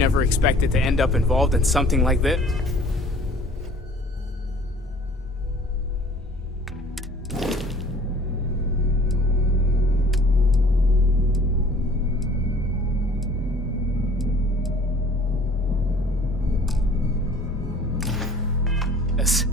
never expected to end up involved in something like this? Yes.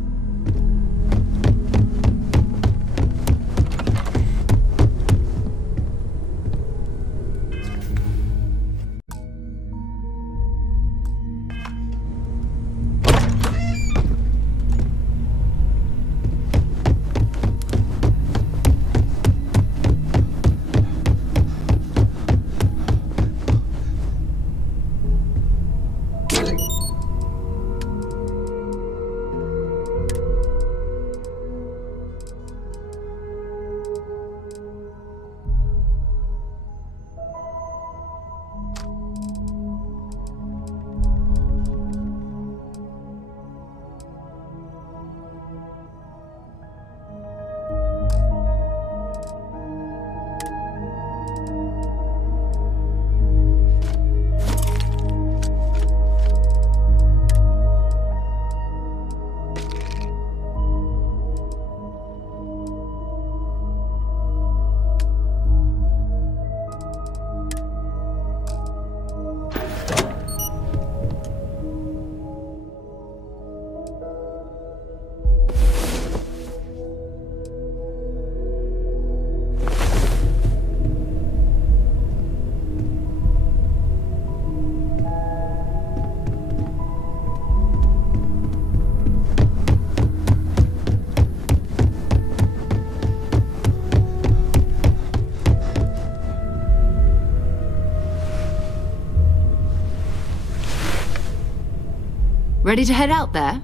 Ready to head out there?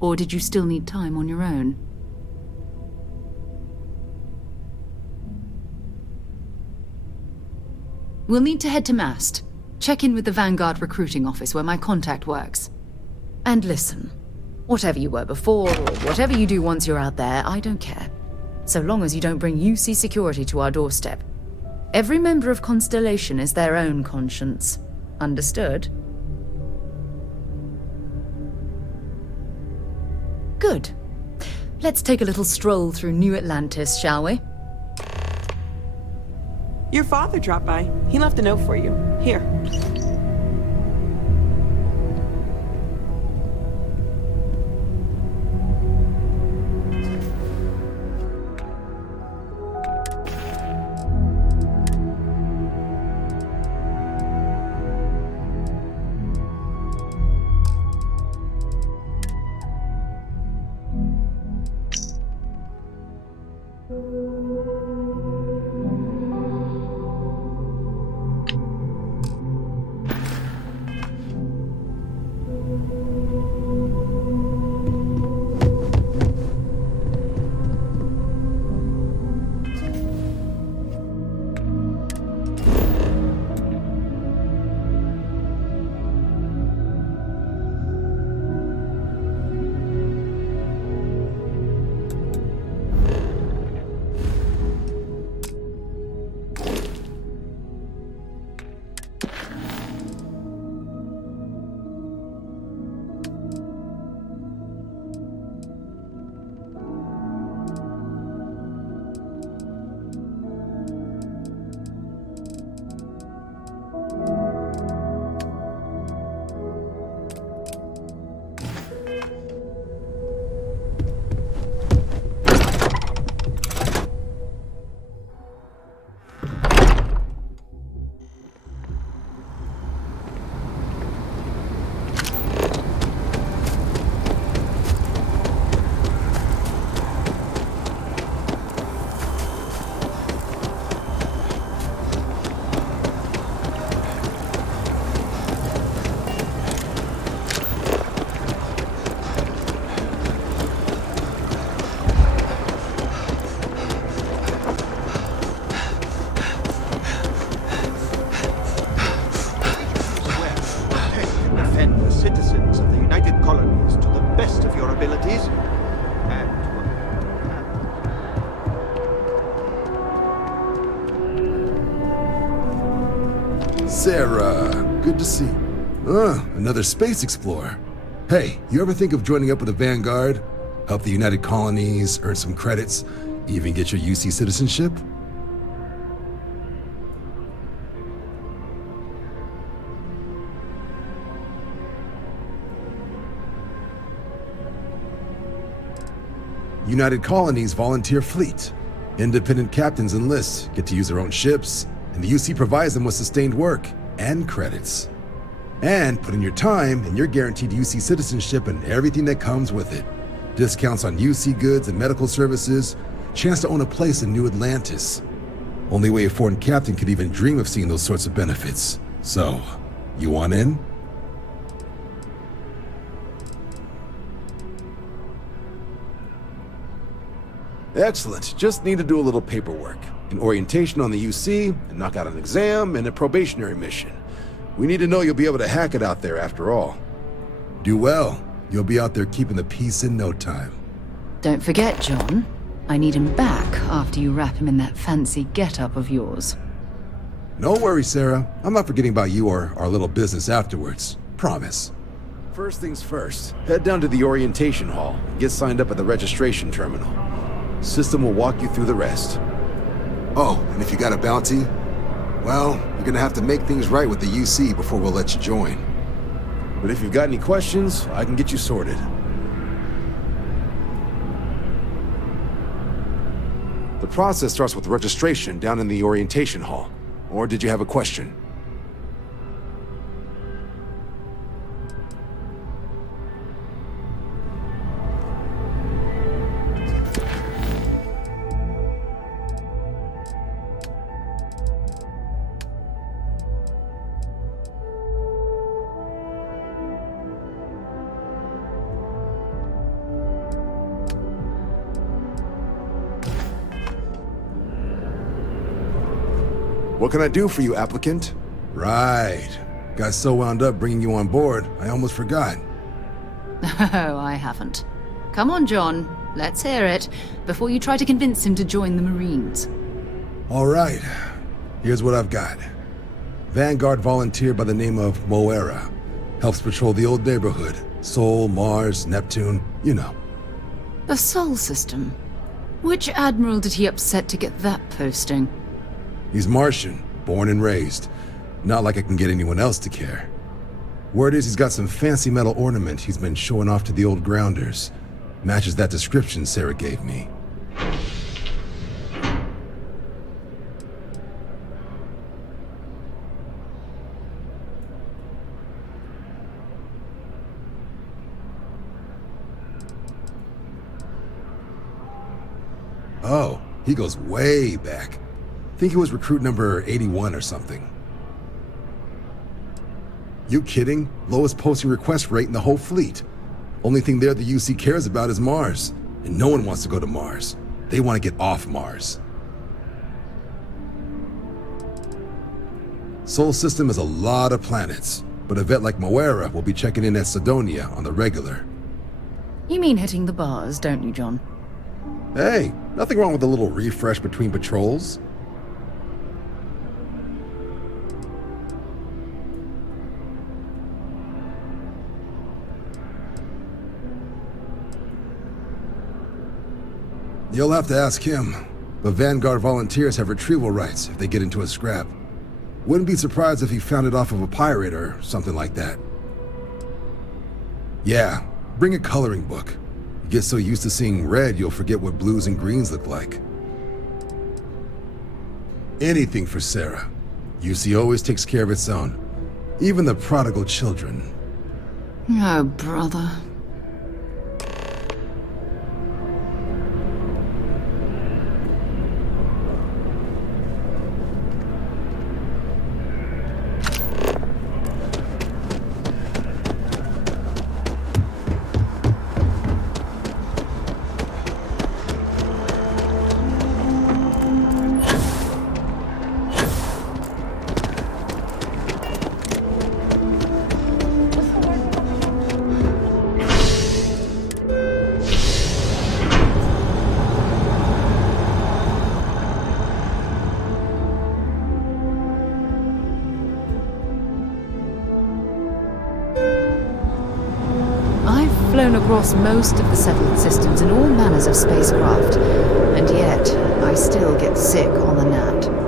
Or did you still need time on your own? We'll need to head to Mast. Check in with the Vanguard recruiting office where my contact works. And listen, whatever you were before, or whatever you do once you're out there, I don't care. So long as you don't bring UC security to our doorstep. Every member of Constellation is their own conscience. Understood? Good. Let's take a little stroll through New Atlantis, shall we? Your father dropped by. He left a note for you. Here. Sarah, good to see you. Another space explorer. Hey, you ever think of joining up with the Vanguard? Help the United Colonies, earn some credits, even get your UC citizenship? United Colonies Volunteer Fleet. Independent captains enlist, get to use their own ships, and the UC provides them with sustained work and credits. And put in your time, and you're guaranteed UC citizenship and everything that comes with it. Discounts on UC goods and medical services, chance to own a place in New Atlantis. Only way a foreign captain could even dream of seeing those sorts of benefits. So, you want in? Excellent. Just need to do a little paperwork. An orientation on the UC, and knock out an exam, and a probationary mission. We need to know you'll be able to hack it out there after all. Do well. You'll be out there keeping the peace in no time. Don't forget, John. I need him back after you wrap him in that fancy get-up of yours. No worries, Sarah. I'm not forgetting about you or our little business afterwards. Promise. First things first, head down to the orientation hall. Get signed up at the registration terminal. System will walk you through the rest. Oh, and if you got a bounty, well, you're gonna have to make things right with the UC before we'll let you join. But if you've got any questions, I can get you sorted. The process starts with registration down in the orientation hall. Or did you have a question? What can I do for you, applicant? Right. Got so wound up bringing you on board, I almost forgot. Oh, I haven't. Come on, John. Let's hear it, before you try to convince him to join the Marines. All right. Here's what I've got. Vanguard volunteer by the name of Moira. Helps patrol the old neighborhood. Sol, Mars, Neptune, you know. The Sol system. Which admiral did he upset to get that posting? He's Martian, born and raised. Not like I can get anyone else to care. Word is he's got some fancy metal ornament he's been showing off to the old grounders. Matches that description Sarah gave me. Oh, he goes way back. Think he was recruit number 81 or something. You kidding? Lowest posting request rate in the whole fleet. Only thing there the UC cares about is Mars. And no one wants to go to Mars. They want to get off Mars. Sol system is a lot of planets, but a vet like Moira will be checking in at Sidonia on the regular. You mean hitting the bars, don't you, John? Hey, nothing wrong with a little refresh between patrols. You'll have to ask him, but Vanguard volunteers have retrieval rights if they get into a scrap. Wouldn't be surprised if he found it off of a pirate or something like that. Yeah, bring a coloring book. You get so used to seeing red, you'll forget what blues and greens look like. Anything for Sarah. UC always takes care of its own. Even the prodigal children. Oh, brother. across most of the settled systems and all manners of spacecraft, and yet I still get sick on the gnat.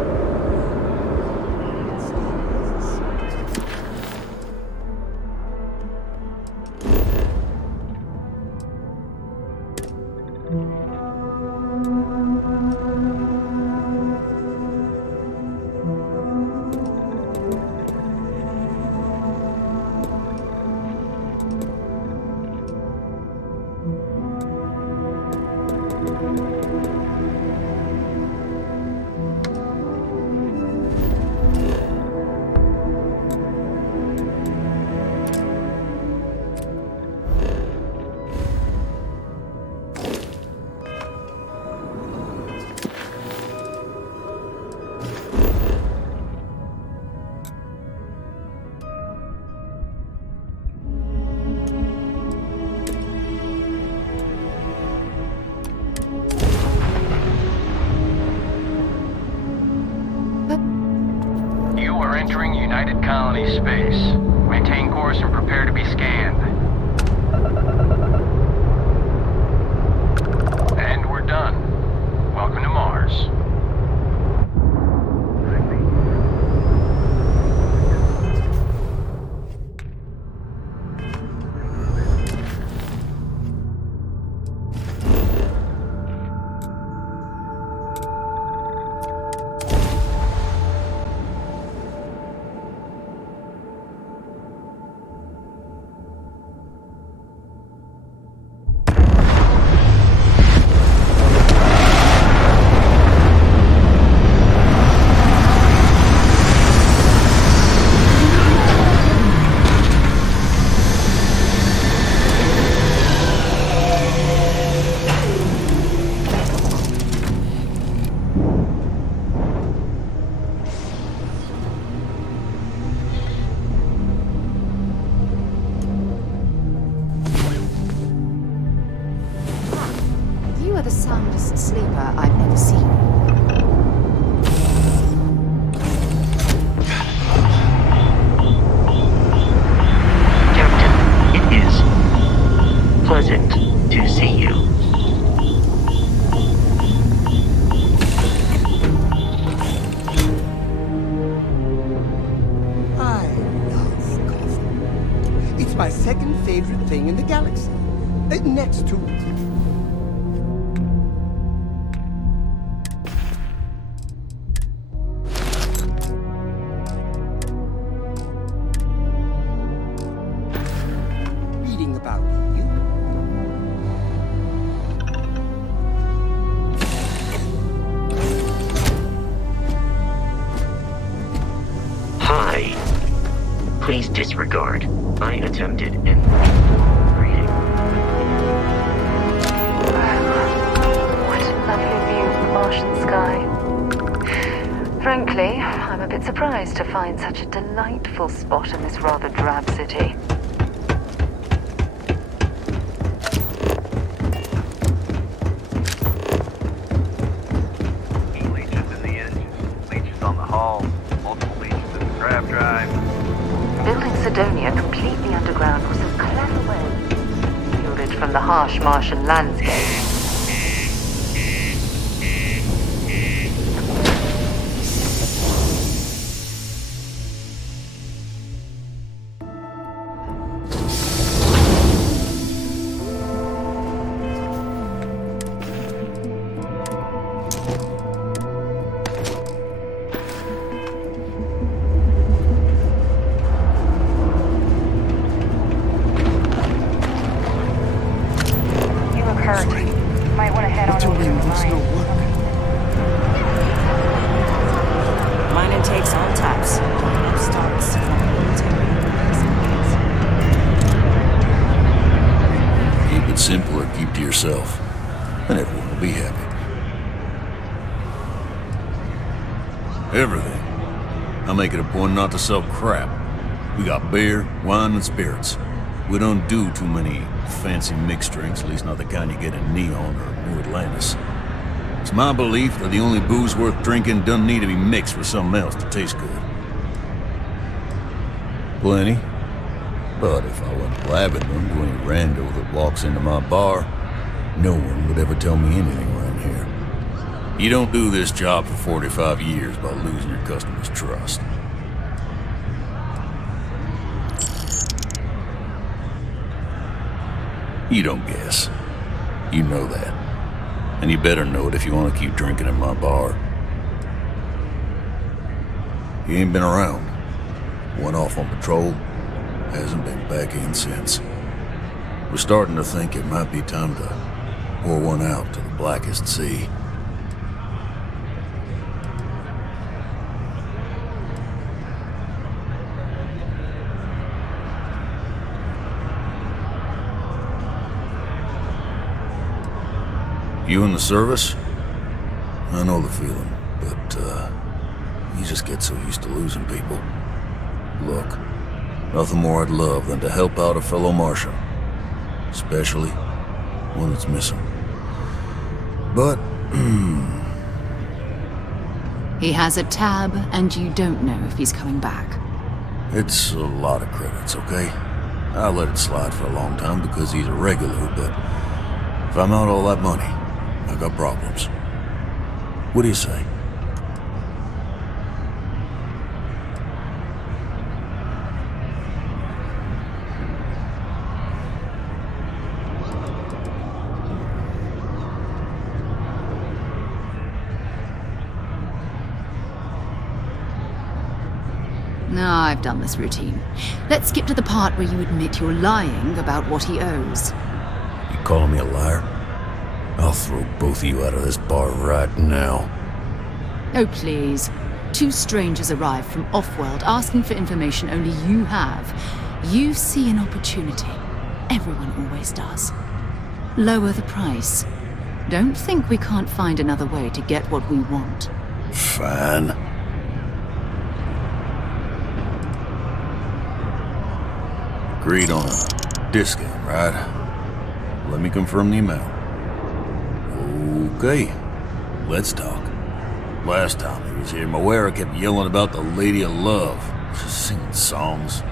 You are entering United Colony space. Maintain course and prepare to be scanned. And we're done. Welcome to Mars. You are the soundest sleeper I've ever seen. Captain, it is pleasant to see you. I love coffee. It's my second favorite thing in the galaxy. Next to... reading about you. Hi. Please disregard. I attempted in reading. What a lovely view of the Martian sky. Frankly, I'm a bit surprised to find such a delightful spot in this rather drab city. Leeches in the engine, leeches on the hull, multiple leeches in the grav drive. Building Sidonia completely underground was a clever way shielded from the harsh Martian landscape. Might want to head on over to mine. Mine intake's on taps. Starts Keep it simple or keep to yourself, and everyone will be happy. Everything. I make it a point not to sell crap. We got beer, wine, and spirits. We don't do too many fancy mixed drinks, at least not the kind you get in Neon or New Atlantis. It's my belief that the only booze worth drinking doesn't need to be mixed with something else to taste good. Plenty, But if I went blabbing them to any rando that walks into my bar, no one would ever tell me anything around here. You don't do this job for 45 years by losing your customers' trust. You don't guess. You know that. And you better know it if you want to keep drinking in my bar. He ain't been around. Went off on patrol. Hasn't been back in since. We're starting to think it might be time to pour one out to the blackest sea. You in the service? I know the feeling, but, you just get so used to losing people. Look, nothing more I'd love than to help out a fellow Martian. Especially one that's missing. But, He has a tab, and you don't know if he's coming back. it's a lot of credits, okay? I let it slide for a long time because he's a regular, but if I'm out all that money, I got problems. What do you say? No, I've done this routine. Let's skip to the part where you admit you're lying about what he owes. You calling me a liar? I'll throw both of you out of this bar right now. Oh, please. Two strangers arrive from off-world asking for information only you have. You see an opportunity. Everyone always does. Lower the price. Don't think we can't find another way to get what we want. Fine. Agreed on a discount, right? Let me confirm the amount. Okay, let's talk. Last time he was here, Moera kept yelling about the Lady of Love. Just singing songs,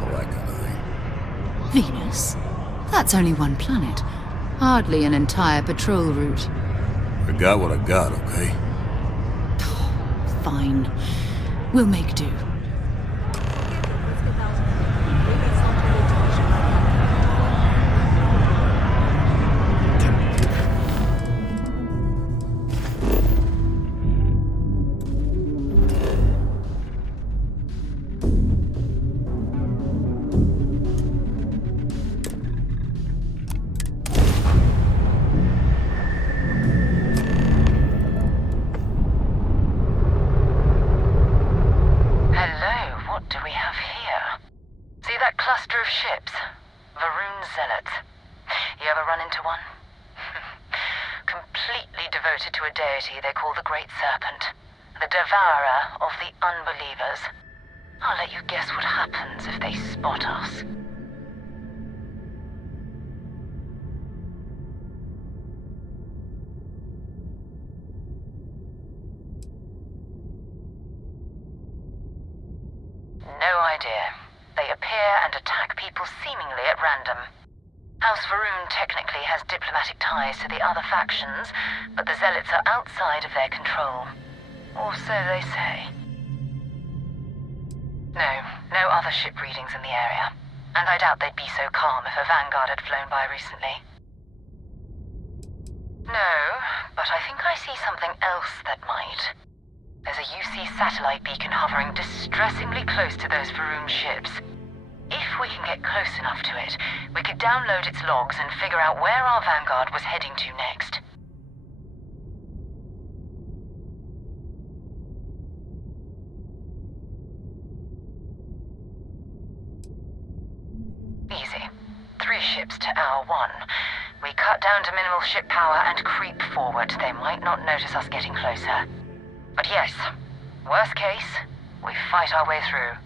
all that kind of thing. Venus? That's only one planet. Hardly an entire patrol route. I got what I got, okay? Fine. We'll make do. devoted to a deity they call the Great Serpent, the devourer of the unbelievers. I'll let you guess what happens if they spot us. No idea. They appear and attack people seemingly at random. House Varun technically has diplomatic ties to the other factions, but the Zealots are outside of their control. Or so they say. No other ship readings in the area. And I doubt they'd be so calm if a Vanguard had flown by recently. No, but I think I see something else that might. There's a UC satellite beacon hovering distressingly close to those Varun ships. If we can get close enough to it, we could download its logs and figure out where our Vanguard was heading to next. Easy. 3 ships to our 1. We cut down to minimal ship power and creep forward. They might not notice us getting closer. But yes, worst case, we fight our way through.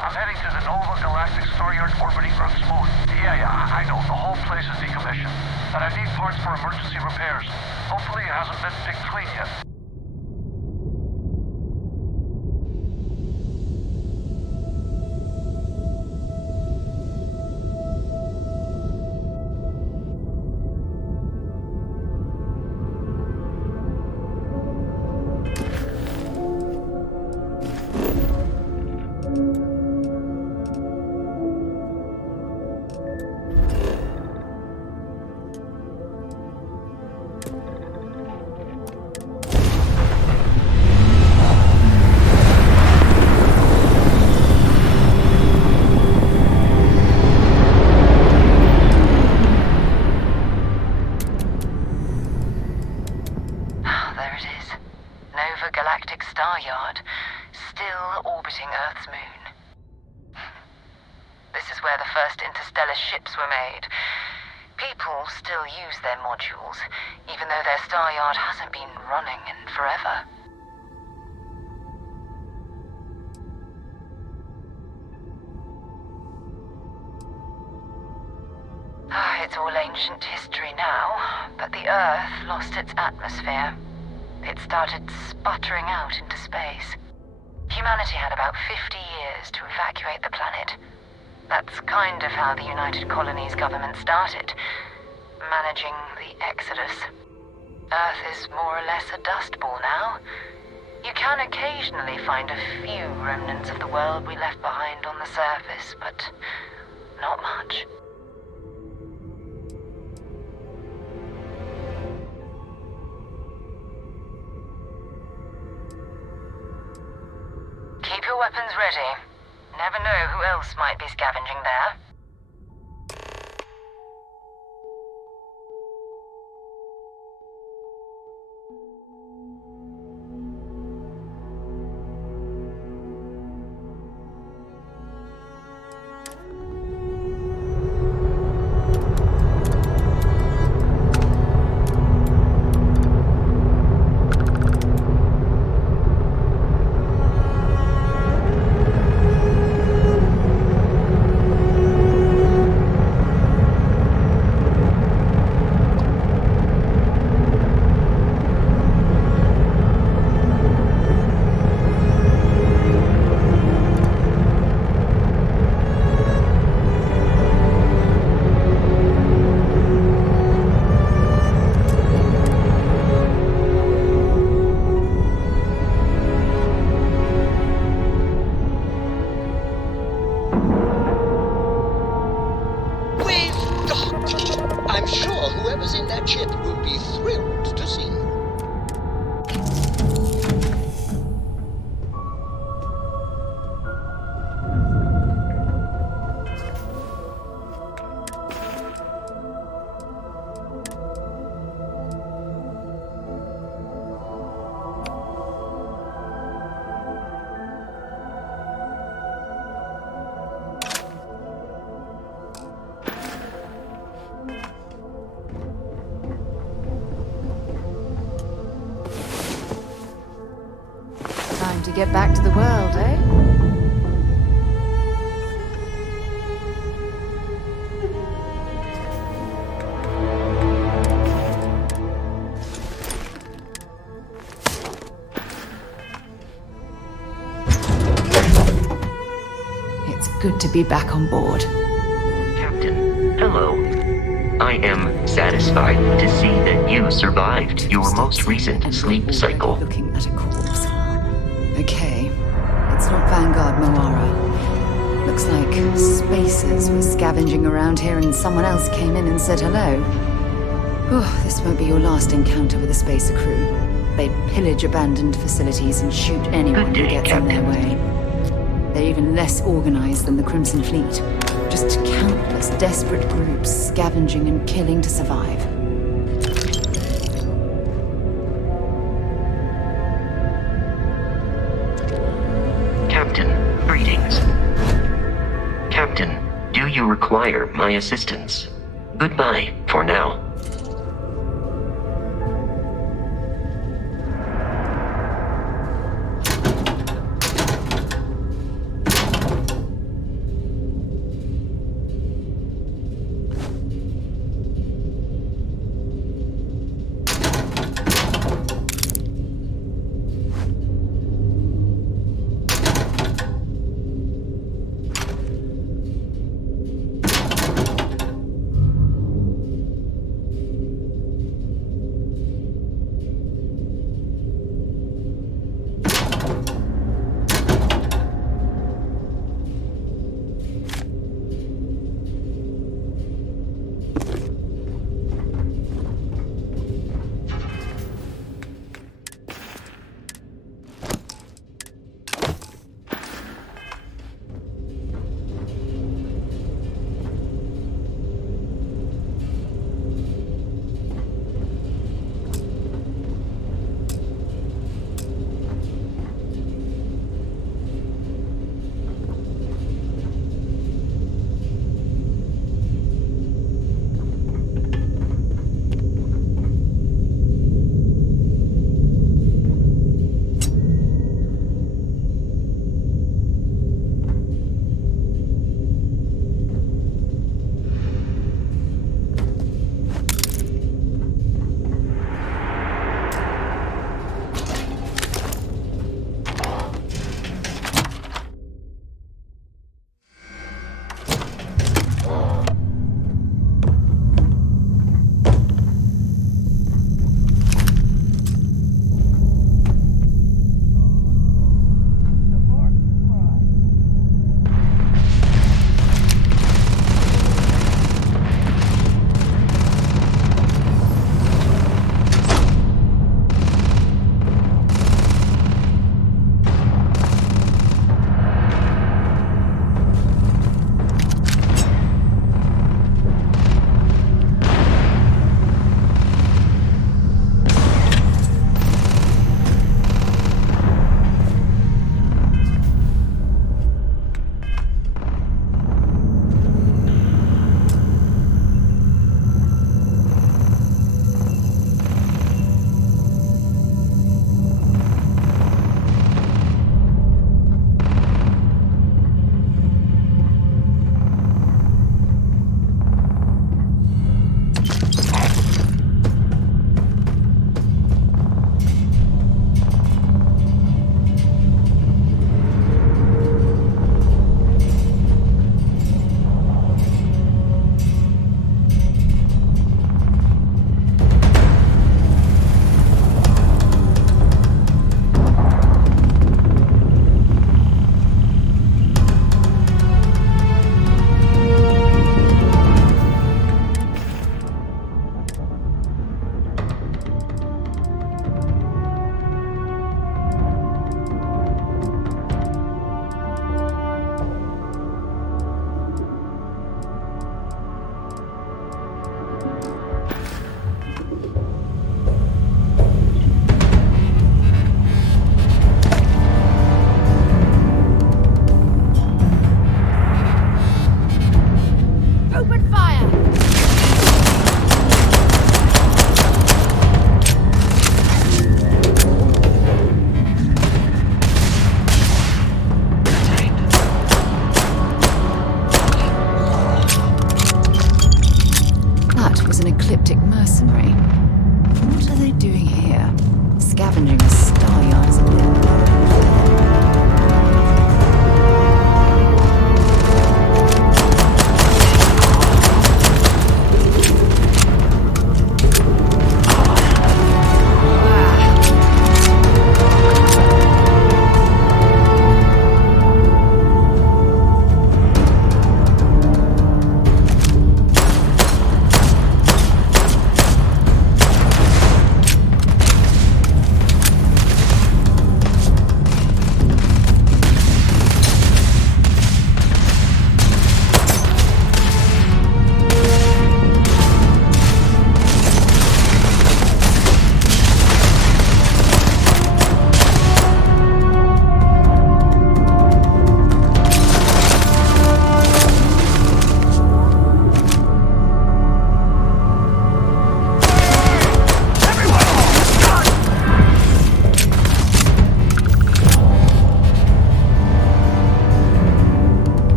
I'm heading to the Nova Galactic Star Yard orbiting Earth's moon. Yeah, I know. The whole place is decommissioned. And I need parts for emergency repairs. Hopefully it hasn't been picked clean yet. Ships were made. People still use their modules, even though their star yard hasn't been running in forever. It's all ancient history now, but the Earth lost its atmosphere. It started sputtering out into space. Humanity had about 50 years to evacuate the planet. That's kind of how the United Colonies government started, managing the exodus. Earth is more or less a dust ball now. You can occasionally find a few remnants of the world we left behind on the surface, but not much. Keep your weapons ready. Never know who else might be scavenging there. I'm sure whoever's in that ship will be thrilled to see you. Time to get back to the world, eh? It's good to be back on board. Captain, hello. I am satisfied to see that you survived your most recent sleep cycle. Looking at a corpse. Okay, it's not Vanguard Moara. Looks like spacers were scavenging around here and someone else came in and said hello. Oh, this won't be your last encounter with a spacer crew. They pillage abandoned facilities and shoot anyone who gets in their way. They're even less organized than the Crimson Fleet. Just countless desperate groups scavenging and killing to survive. Captain, greetings. Captain, do you require my assistance? Goodbye for now. an ecliptic mercenary. What are they doing here? Scavenging a star yard is a bit low.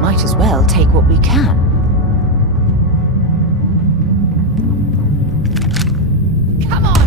Might as well take what we can. Come on!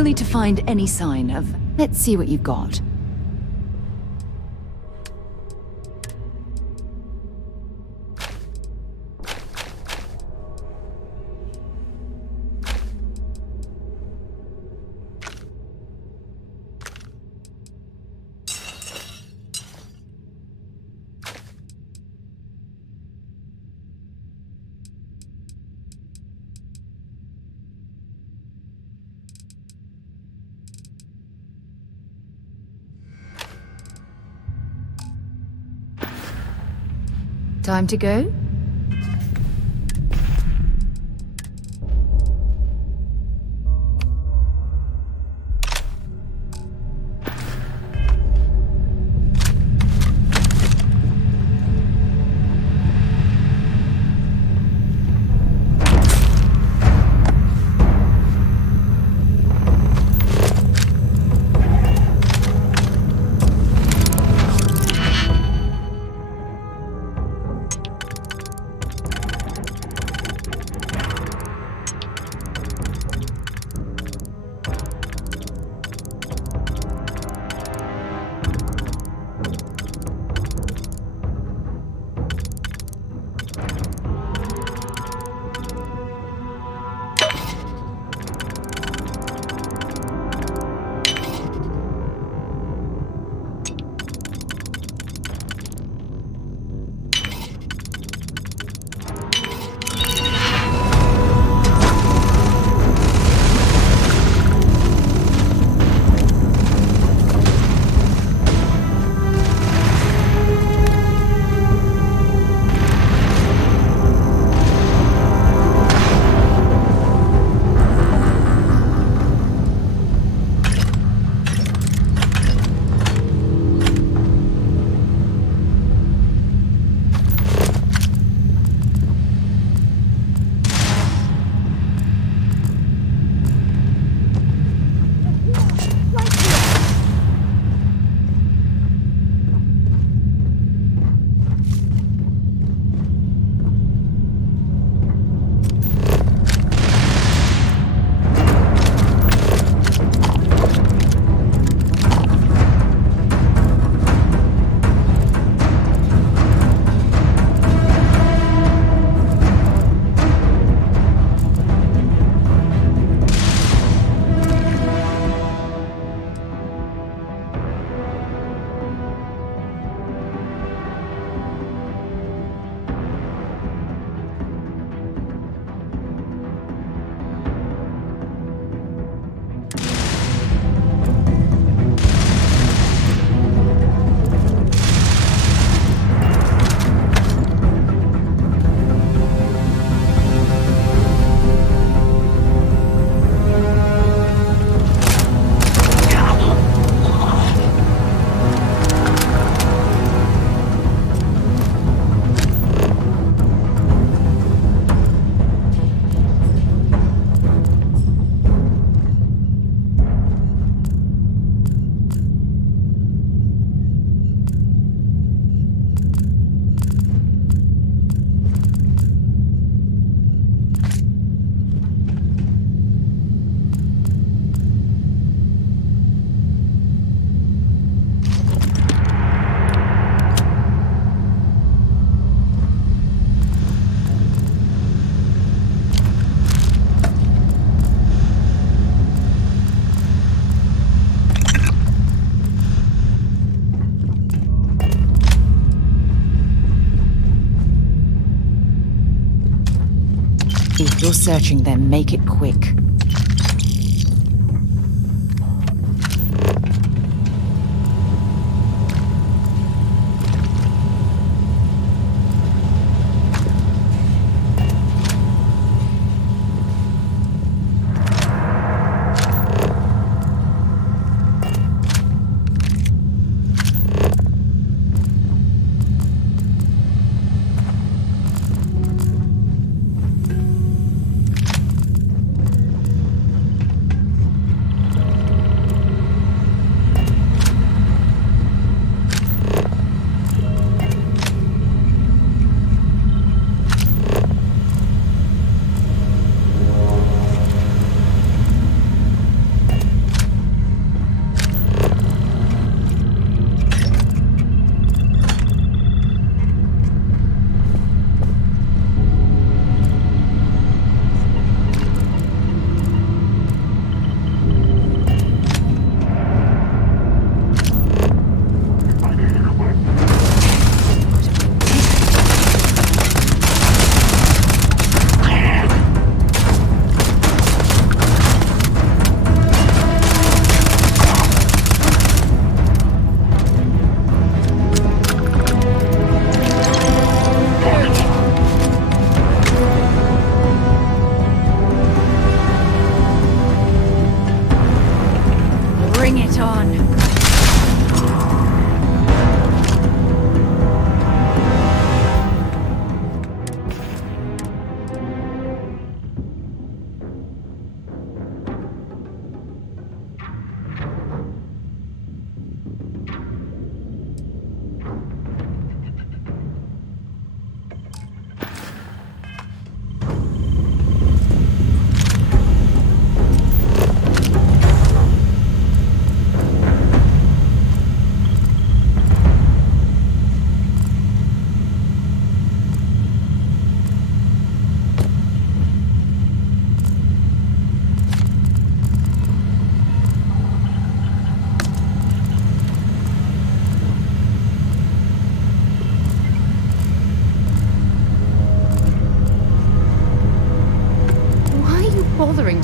still need to find any sign of... Let's see what you've got. Time to go? If you're searching them, make it quick.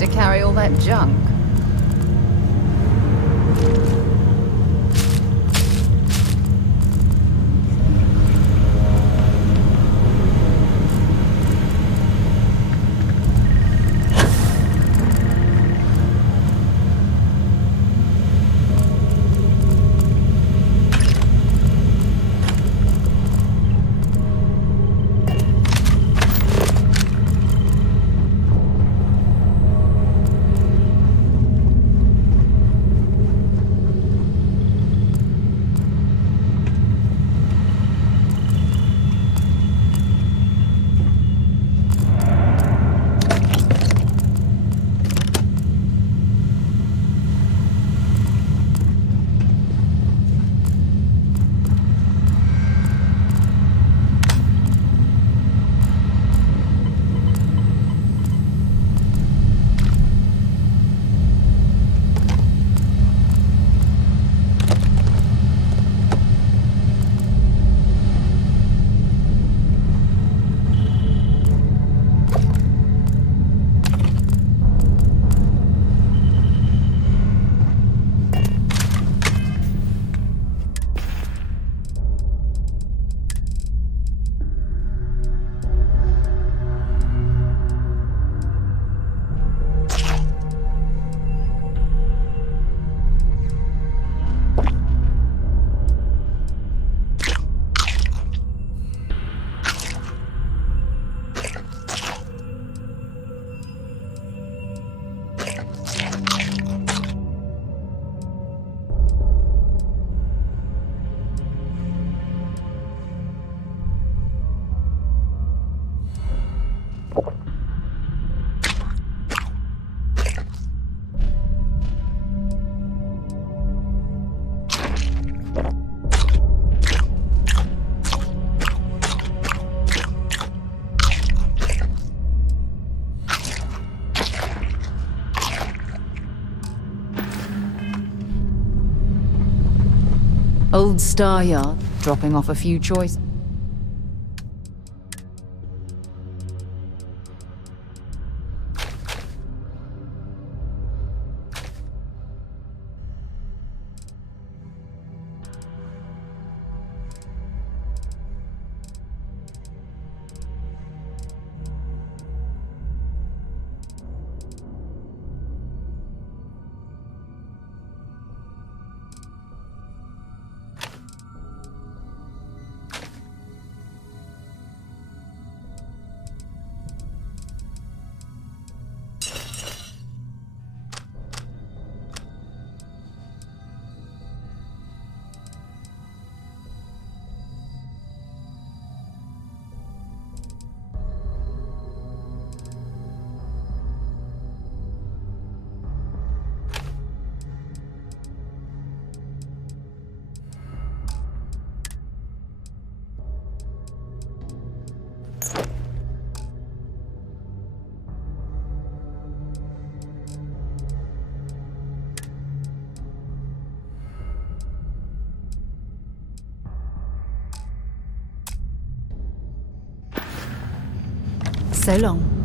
to carry all that junk. Old Star Yard, dropping off a few choice. So long.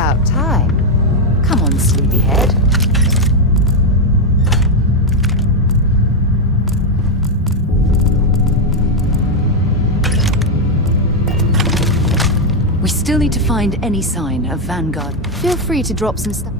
About time. Come on, sleepyhead. We still need to find any sign of Vanguard. Feel free to drop some stuff.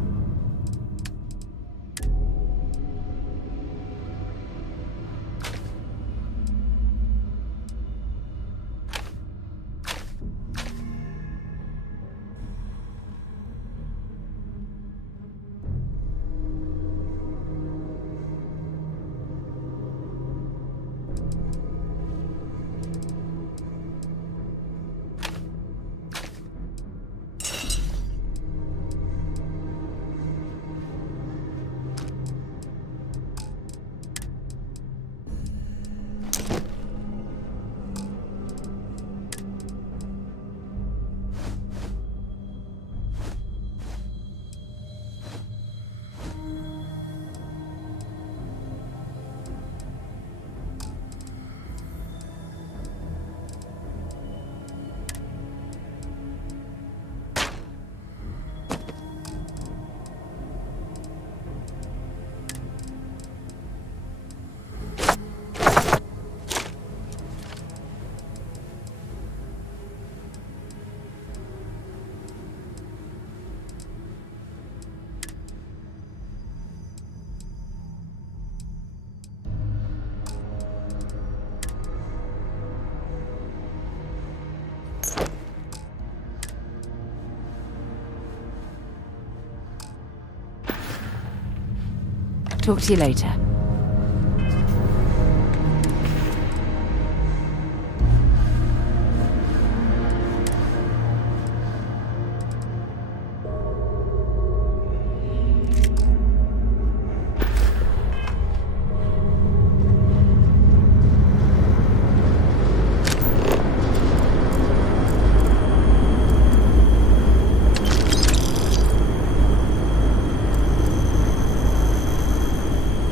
Talk to you later.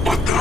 What the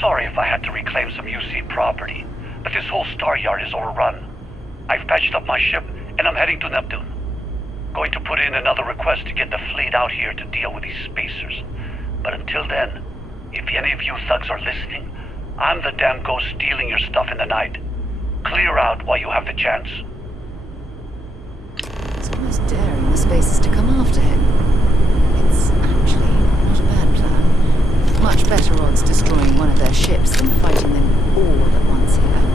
Sorry if I had to reclaim some UC property, but this whole star yard is overrun. I've patched up my ship, and I'm heading to Neptune. Going to put in another request to get the fleet out here to deal with these spacers. But until then, if any of you thugs are listening, I'm the damn ghost stealing your stuff in the night. Clear out while you have the chance. It's almost daring the spacers to come after him. It's actually not a bad plan. Much better odds destroying one of their ships than fighting them all at once here.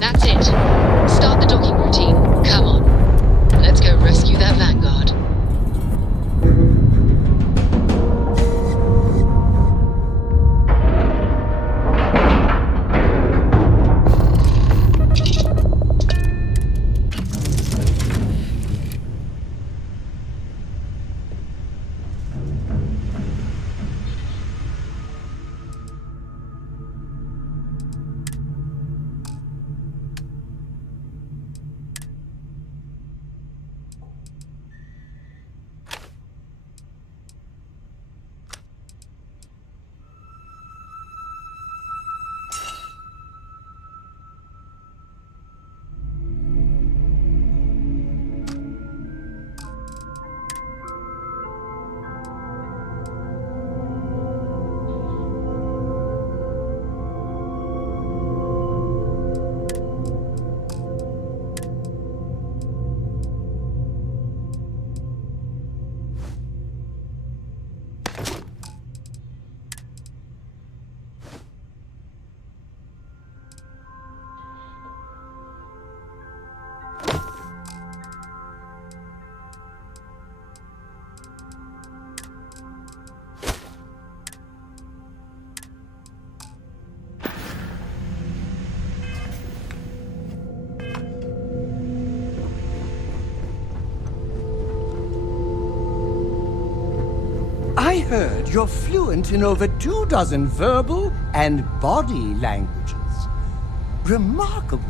That's it. Start the docking routine. Come on. Let's go rescue that Vanguard. I heard you're fluent in over 24 verbal and body languages. Remarkable.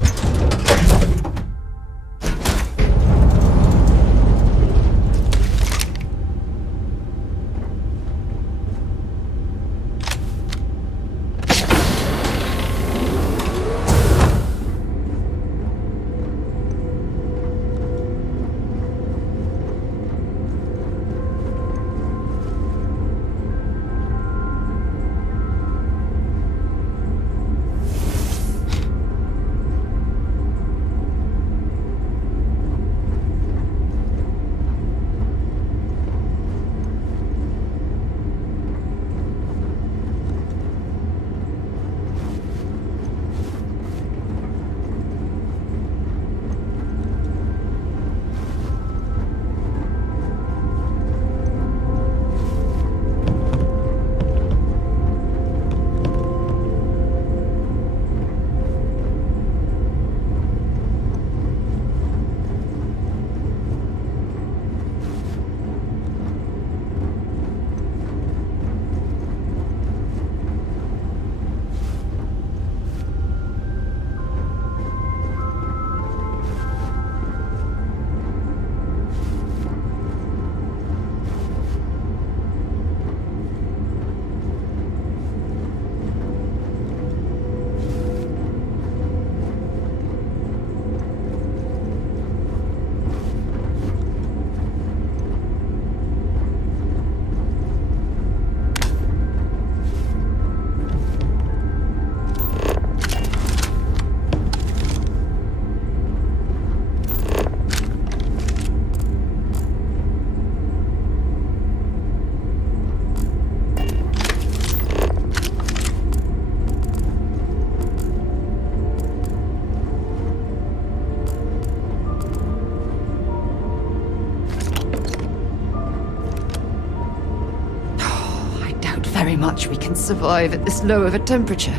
much we can survive at this low of a temperature.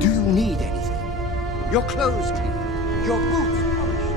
Do you need anything? Your clothes clean, your boots polished.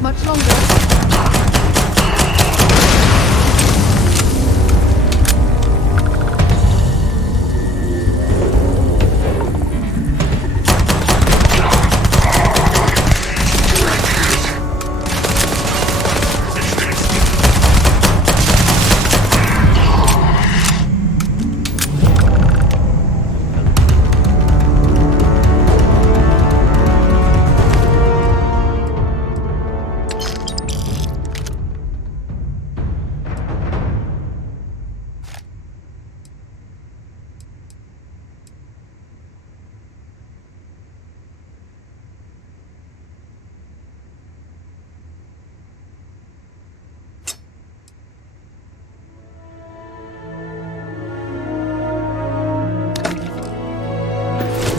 Much longer.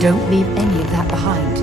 Don't leave any of that behind.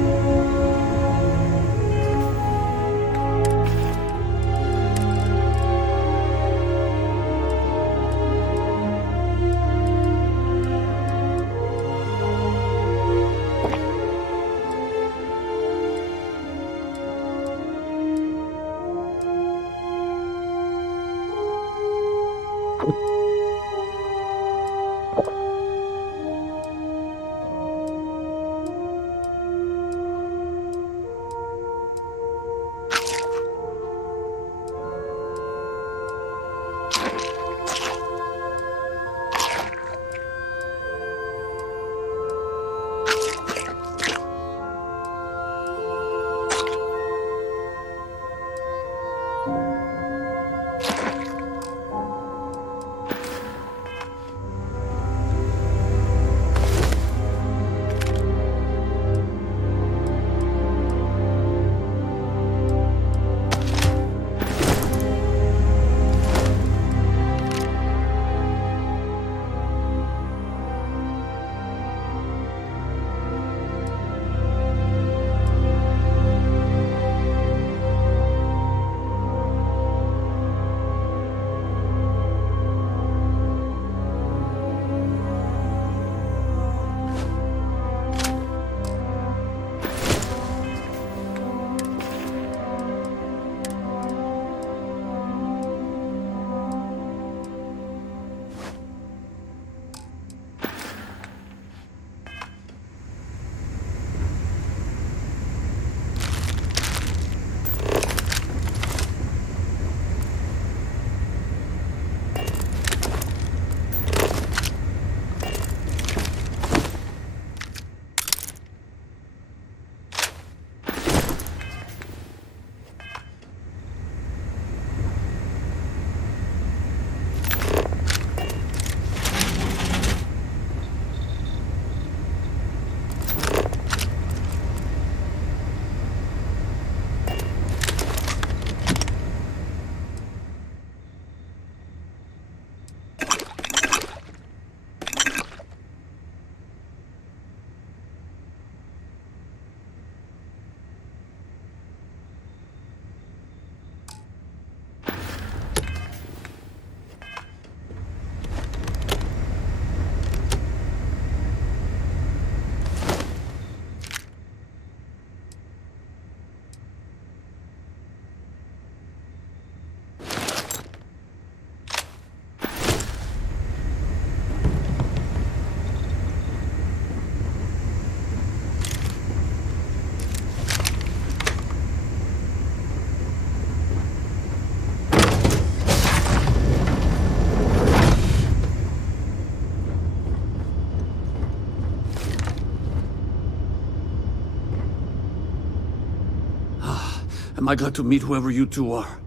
Am I glad to meet whoever you two are.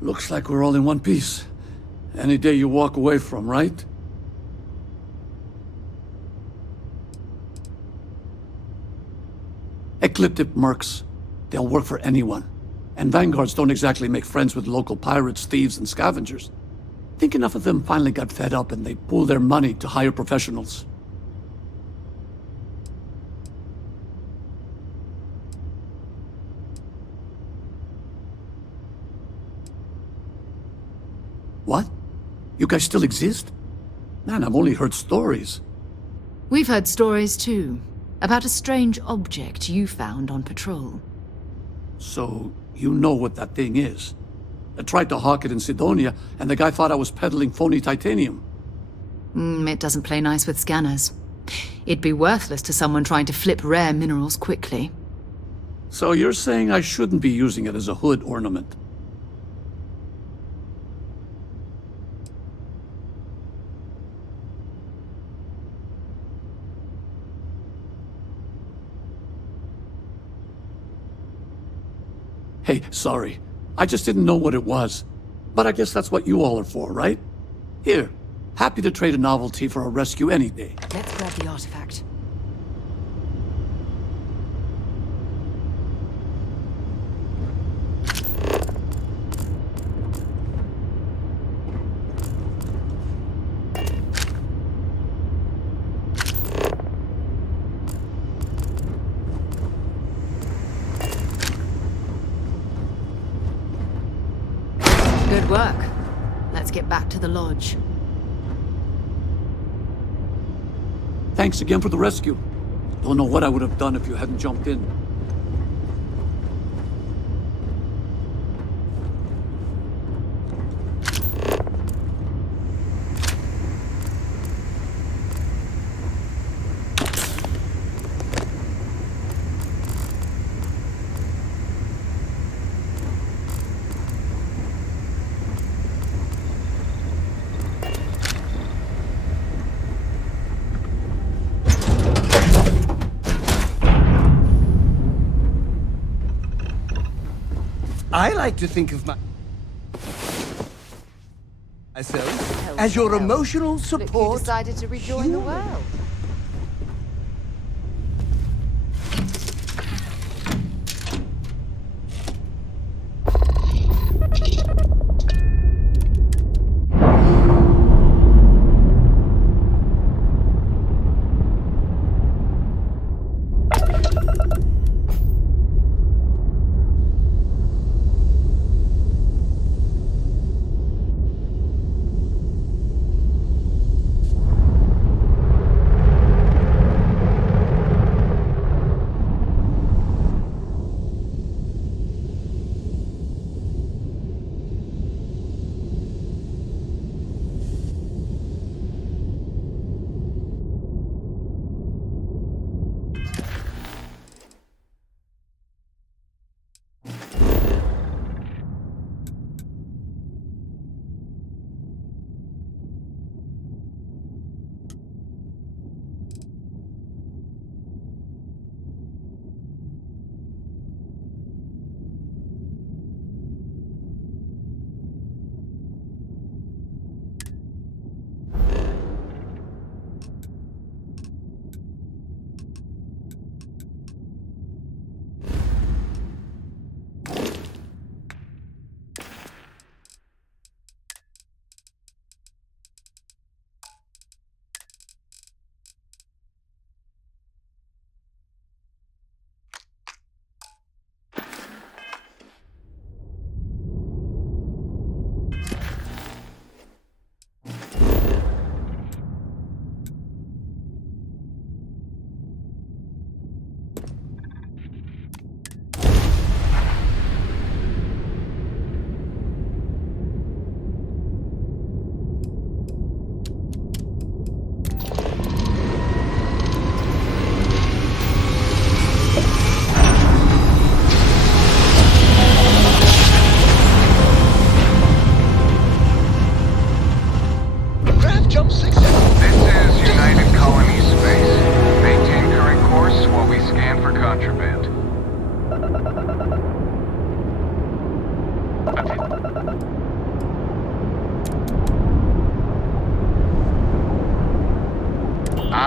Looks like we're all in one piece. Any day you walk away from, right? Ecliptic mercs. They'll work for anyone. And vanguards don't exactly make friends with local pirates, thieves, and scavengers. Think enough of them finally got fed up and they pool their money to hire professionals. What? You guys still exist? Man, I've only heard stories. We've heard stories too, about a strange object you found on patrol. So, you know what that thing is? I tried to hawk it in Sidonia, and the guy thought I was peddling phony titanium. It doesn't play nice with scanners. It'd be worthless to someone trying to flip rare minerals quickly. So you're saying I shouldn't be using it as a hood ornament? Hey, sorry. I just didn't know what it was. But I guess that's what you all are for, right? Here, happy to trade a novelty for a rescue any day. Let's grab the artifact. Good work. Let's get back to the lodge. Thanks again for the rescue. Don't know what I would have done if you hadn't jumped in. I like to think of myself as your emotional support. Look, you decided to rejoin the world.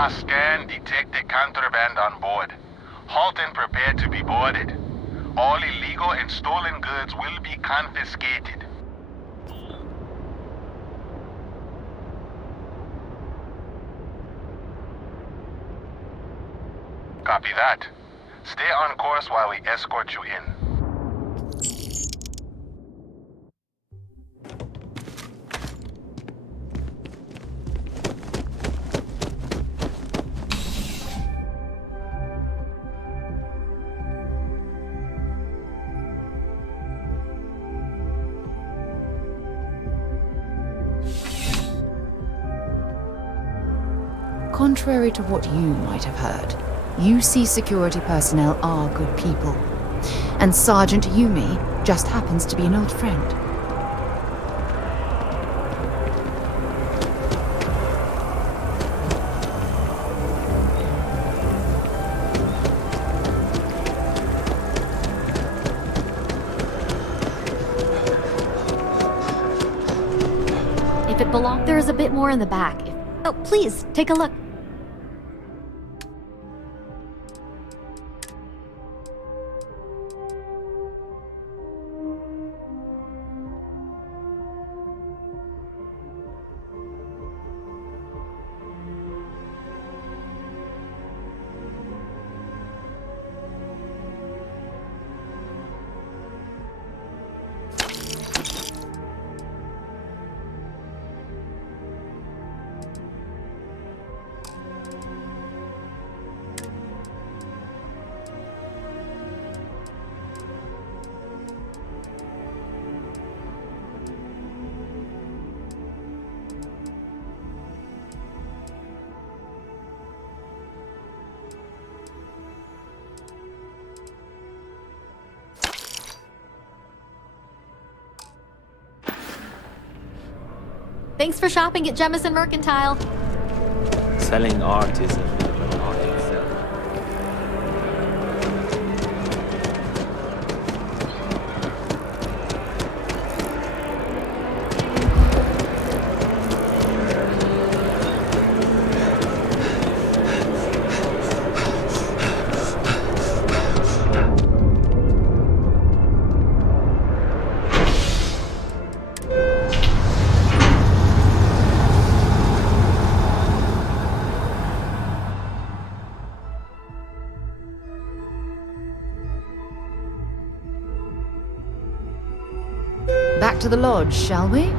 Our scan detected contraband on board. Halt and prepare to be boarded. All illegal and stolen goods will be confiscated. Copy that. Stay on course while we escort you in. Contrary to what you might have heard, UC security personnel are good people. And Sergeant Yumi just happens to be an old friend. If it belonged, there is a bit more in the back. Oh, please, take a look. Thanks for shopping at Jemison Mercantile. Selling art is a bit of an art itself. Back to the lodge, shall we?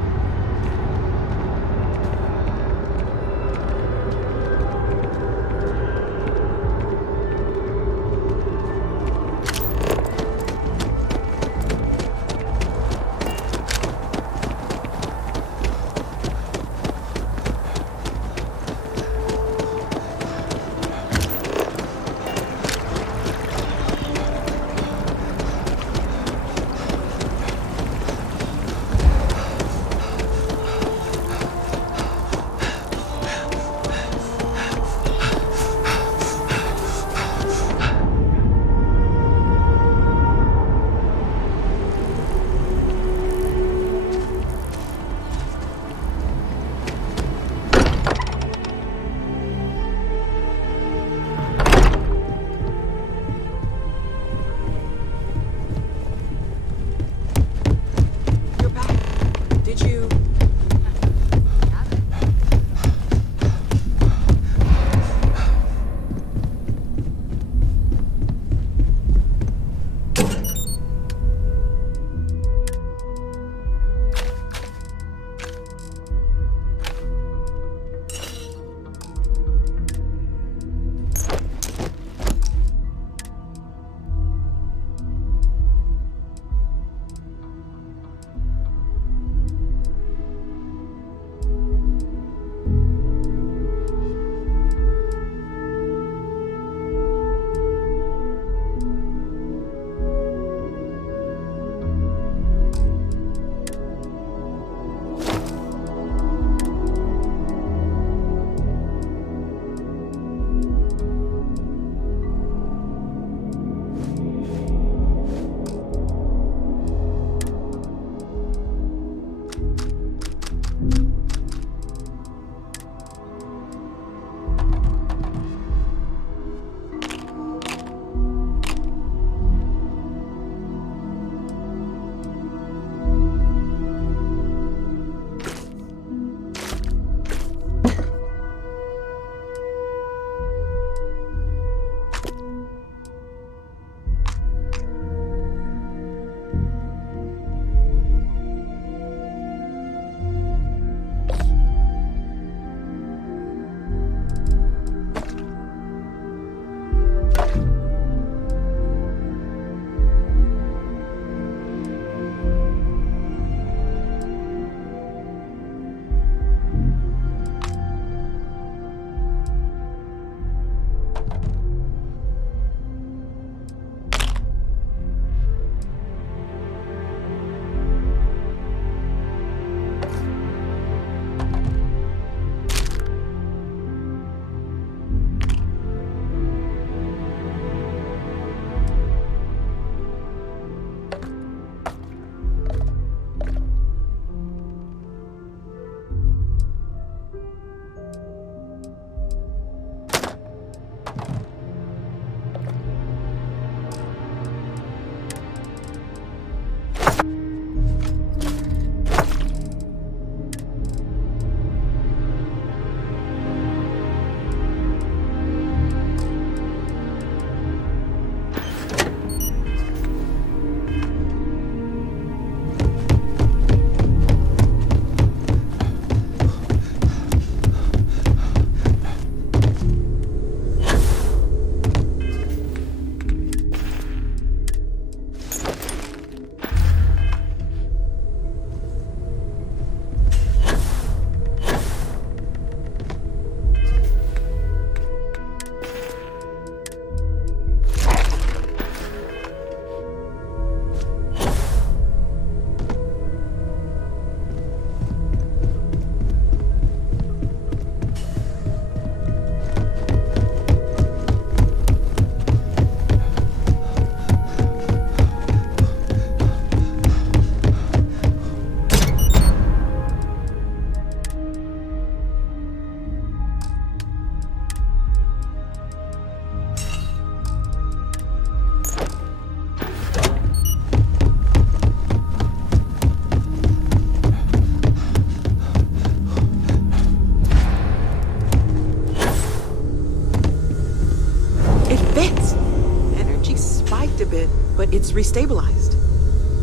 It's restabilized.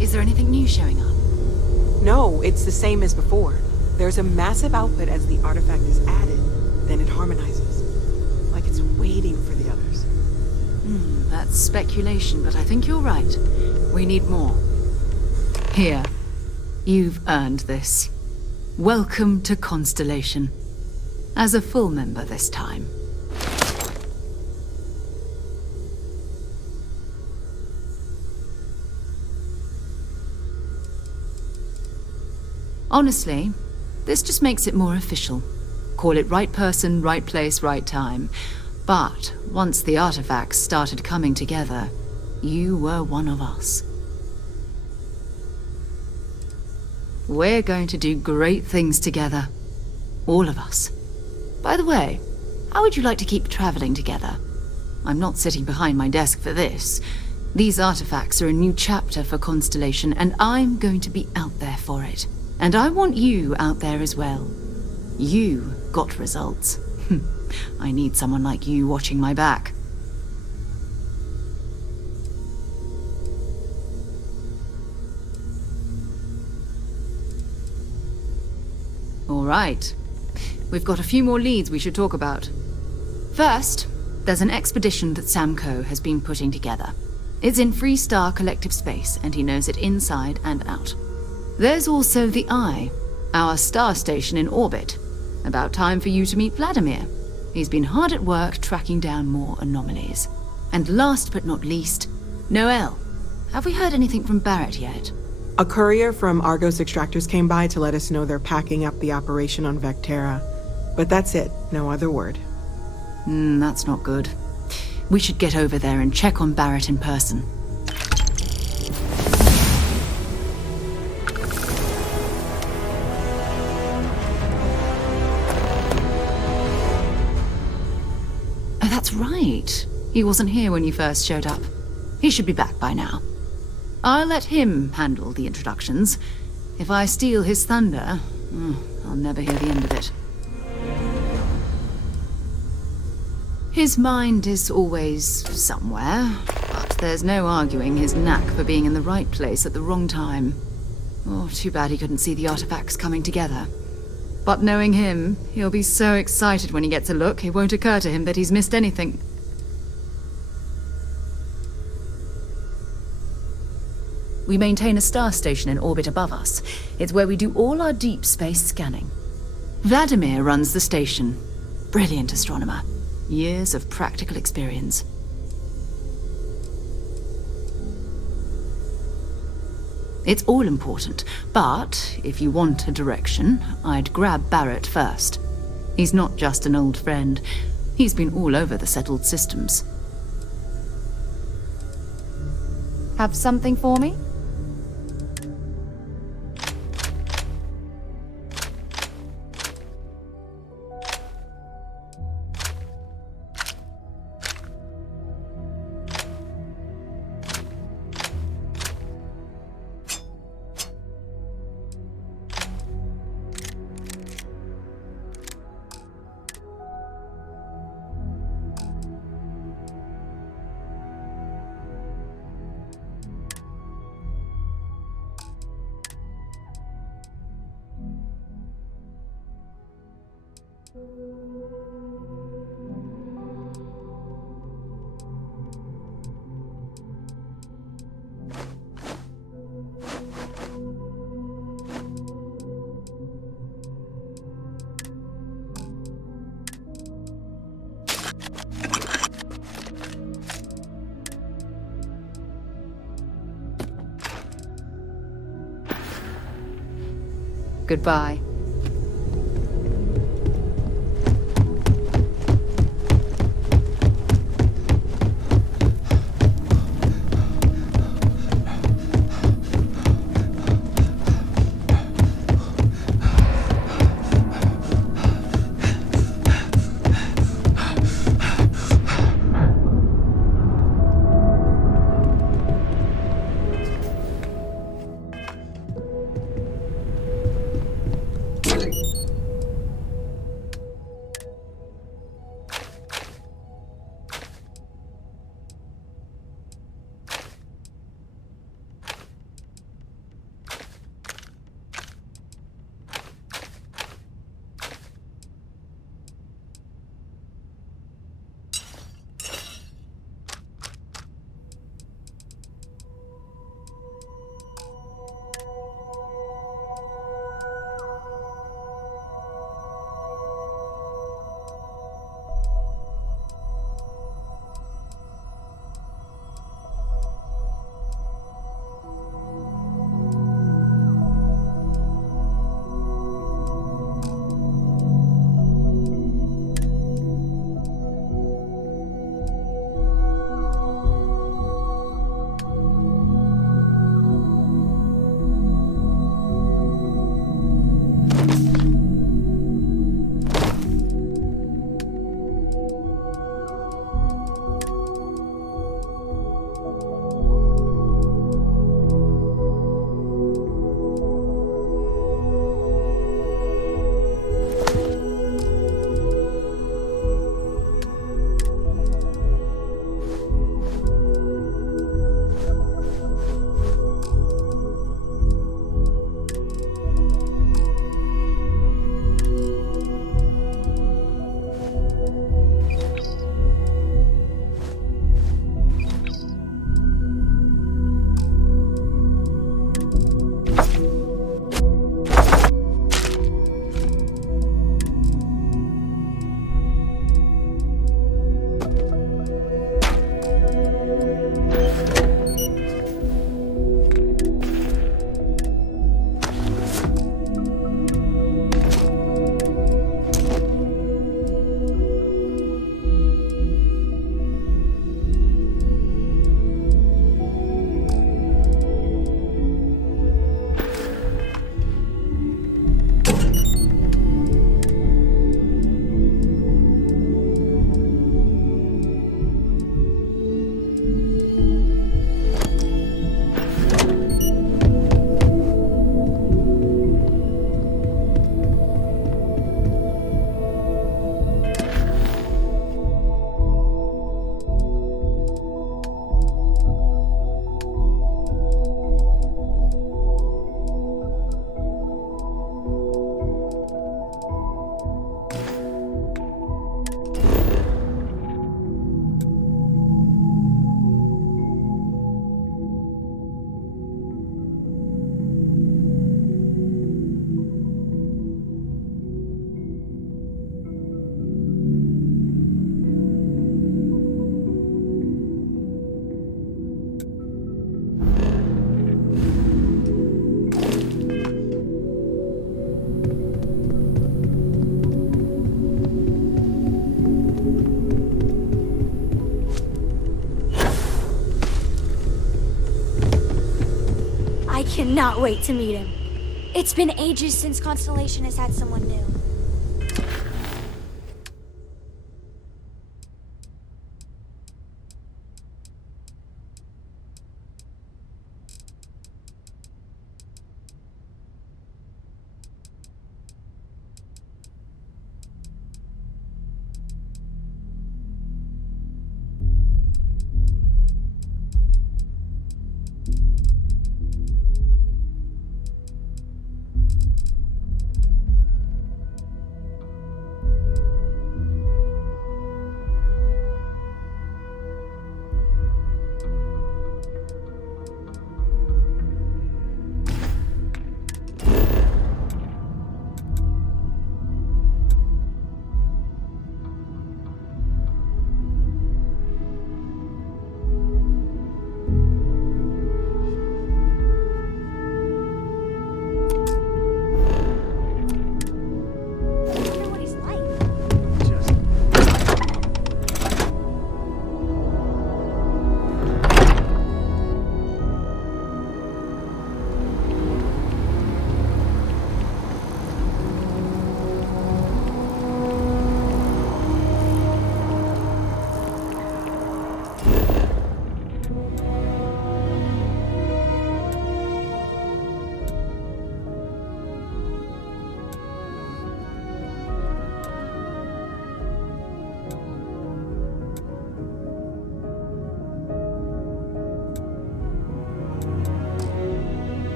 Is there anything new showing up? No, it's the same as before. There's a massive output as the artifact is added, then it harmonizes. Like it's waiting for the others. That's speculation, but I think you're right. We need more. Here. You've earned this. Welcome to Constellation. As a full member this time. Honestly, this just makes it more official. Call it right person, right place, right time. But once the artifacts started coming together, you were one of us. We're going to do great things together. All of us. By the way, how would you like to keep traveling together? I'm not sitting behind my desk for this. These artifacts are a new chapter for Constellation, and I'm going to be out there for it. And I want you out there as well. You got results. I need someone like you watching my back. All right. We've got a few more leads we should talk about. First, there's an expedition that Samco has been putting together. It's in Freestar Collective Space, and he knows it inside and out. There's also the Eye, our star station in orbit. About time for you to meet Vladimir. He's been hard at work tracking down more anomalies. And last but not least, Noel. Have we heard anything from Barrett yet? A courier from Argos Extractors came by to let us know they're packing up the operation on Vectera. But that's it, no other word. That's not good. We should get over there and check on Barrett in person. Oh, that's right. He wasn't here when you first showed up. He should be back by now. I'll let him handle the introductions. If I steal his thunder, I'll never hear the end of it. His mind is always somewhere, but there's no arguing his knack for being in the right place at the wrong time. Oh, too bad he couldn't see the artifacts coming together. But knowing him, he'll be so excited when he gets a look, it won't occur to him that he's missed anything. We maintain a star station in orbit above us. It's where we do all our deep space scanning. Vladimir runs the station. Brilliant astronomer. Years of practical experience. It's all important, but if you want a direction, I'd grab Barrett first. He's not just an old friend. He's been all over the settled systems. Have something for me? Goodbye. cannot wait to meet him. It's been ages since Constellation has had someone new.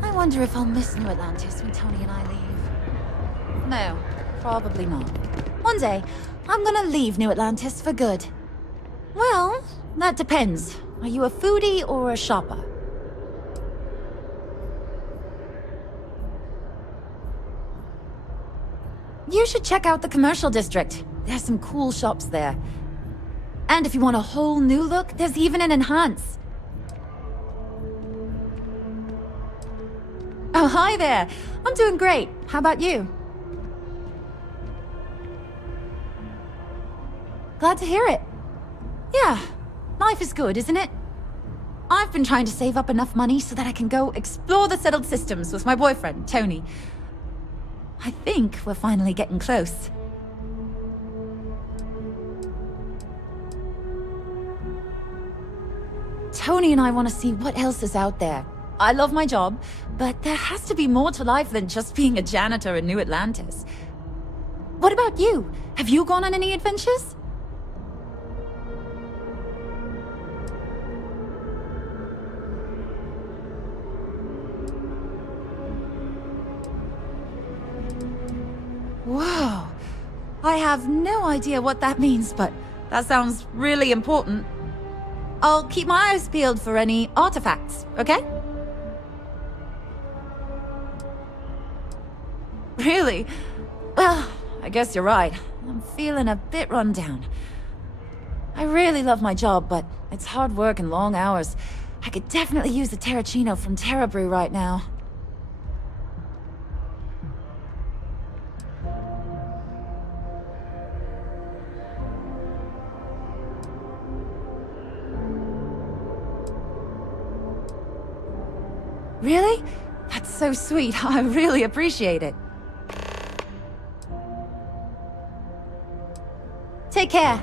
I wonder if I'll miss New Atlantis when Tony and I leave. No, probably not. One day, I'm gonna leave New Atlantis for good. Well, That depends. Are you a foodie or a shopper? You should check out the commercial district. There's some cool shops there. And if you want a whole new look, there's even an enhance. Oh, hi there. I'm doing great. How about you? Glad to hear it. Yeah, life is good, isn't it? I've been trying to save up enough money so that I can go explore the settled systems with my boyfriend, Tony. I think we're finally getting close. Tony and I want to see what else is out there. I love my job, but there has to be more to life than just being a janitor in New Atlantis. What about you? Have you gone on any adventures? Whoa. I have no idea what that means, but that sounds really important. I'll keep my eyes peeled for any artifacts, okay? Really? Well, I guess you're right. I'm feeling a bit run down. I really love my job, but it's hard work and long hours. I could definitely use a Terracino from Terra Brew right now. Really? That's so sweet. I really appreciate it. Take care.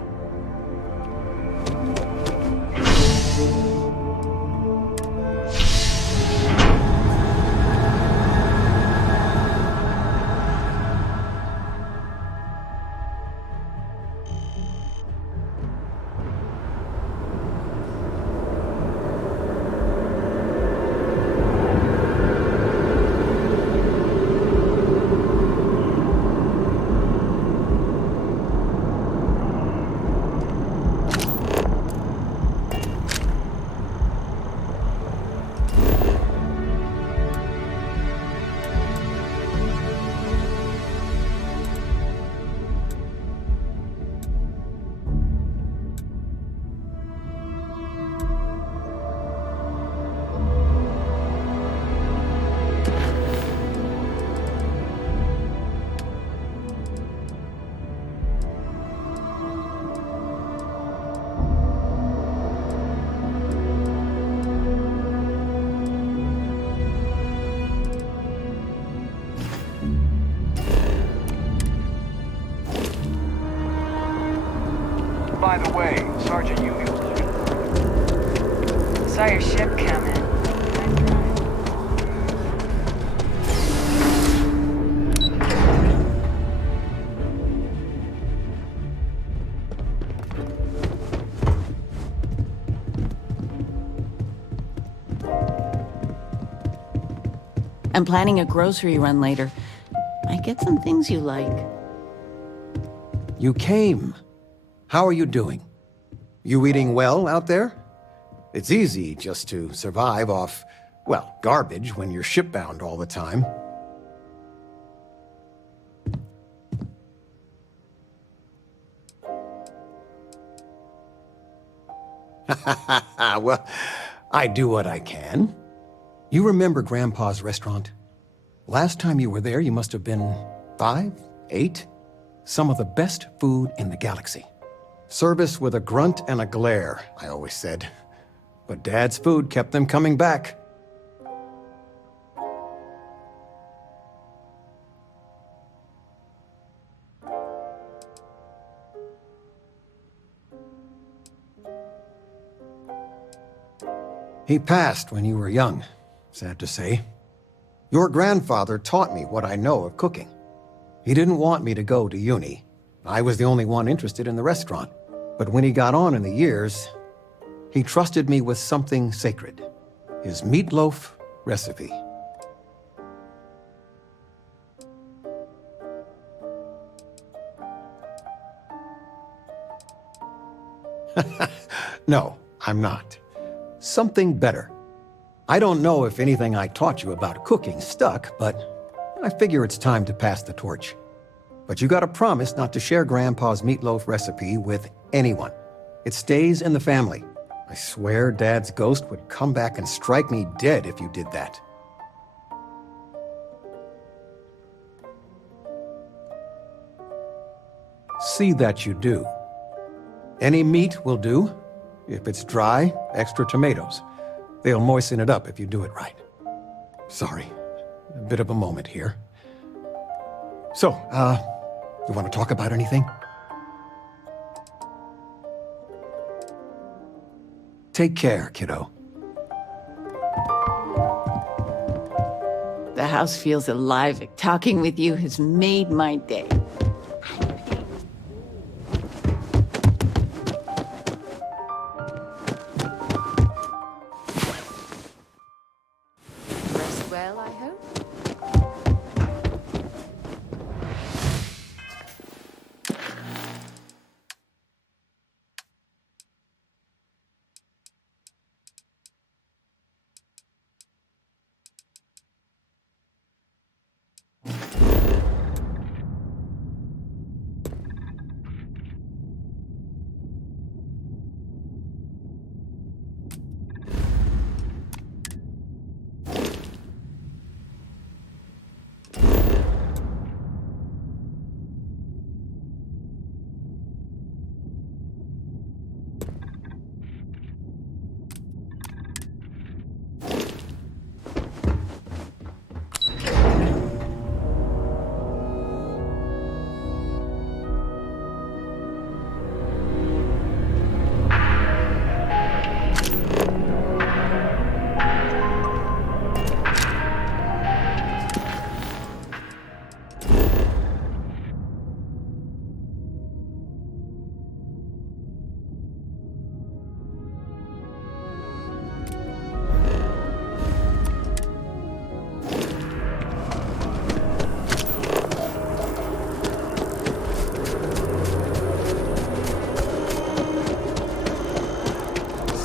By the way, Sergeant Yumi was looking for... Saw your ship come in. I'm planning a grocery run later. I get some things you like. You came. How are you doing? You eating well out there? It's easy just to survive off, well, garbage when you're shipbound all the time. Well, I do what I can. You remember Grandpa's restaurant? Last time you were there, you must have been 5, 8? Some of the best food in the galaxy. Service with a grunt and a glare, I always said. But Dad's food kept them coming back. He passed when you were young, sad to say. Your grandfather taught me what I know of cooking. He didn't want me to go to uni. I was the only one interested in the restaurant. But when he got on in the years, he trusted me with something sacred. His meatloaf recipe. No, I'm not. Something better. I don't know if anything I taught you about cooking stuck, but I figure it's time to pass the torch. But you gotta promise not to share Grandpa's meatloaf recipe with anyone. It stays in the family. I swear Dad's ghost would come back and strike me dead if you did that. See that you do. Any meat will do. If it's dry, extra tomatoes. They'll moisten it up if you do it right. Sorry, a bit of a moment here. So, you want to talk about anything? Take care, kiddo. The house feels alive. Talking with you has made my day. Rest well, I hope?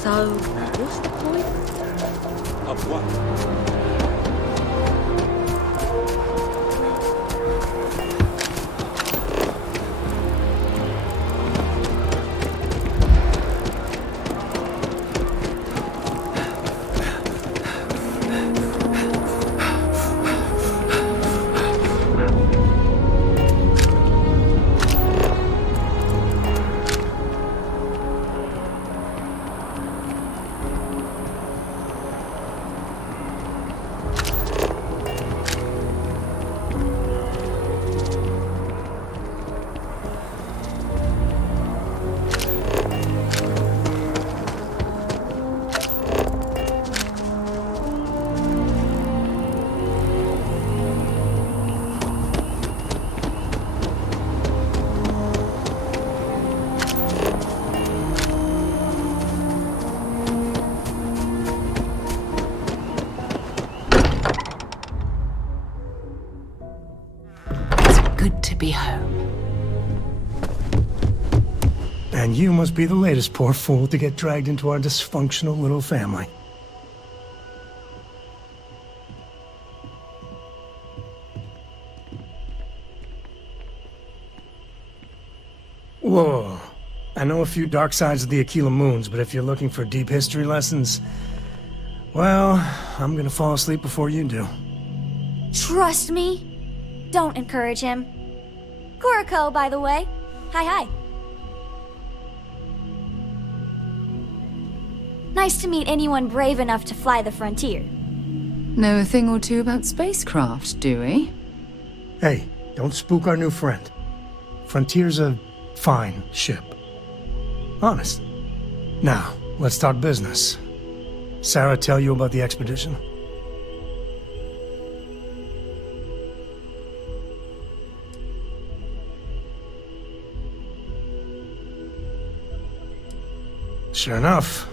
So, what's the point? Of what? Good to be home. And you must be the latest poor fool to get dragged into our dysfunctional little family. Whoa. I know a few dark sides of the Aquila Moons, but if you're looking for deep history lessons, well, I'm gonna fall asleep before you do. Trust me. Don't encourage him. Kuriko, by the way. Hi. Nice to meet anyone brave enough to fly the frontier. Know a thing or two about spacecraft, do we? Hey, don't spook our new friend. Frontier's a fine ship. Honest. Now, let's talk business. Sarah tell you about the expedition? Sure enough,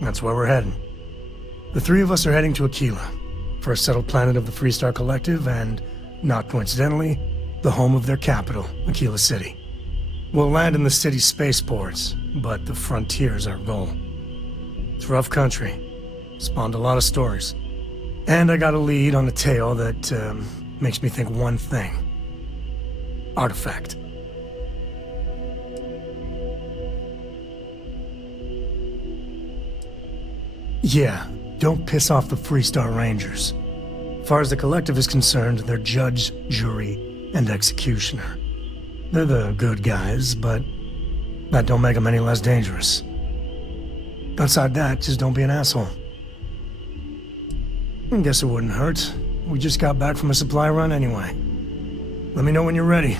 that's where we're heading. The three of us are heading to Aquila, first settled planet of the Freestar Collective and, not coincidentally, the home of their capital, Aquila City. We'll land in the city's spaceports, but the frontier's our goal. It's rough country. Spawned a lot of stories. And I got a lead on a tale that makes me think one thing. Artifact. Yeah, don't piss off the Freestar Rangers. As far as the Collective is concerned, they're judge, jury, and executioner. They're the good guys, but that don't make them any less dangerous. Outside that, just don't be an asshole. I guess it wouldn't hurt. We just got back from a supply run anyway. Let me know when you're ready.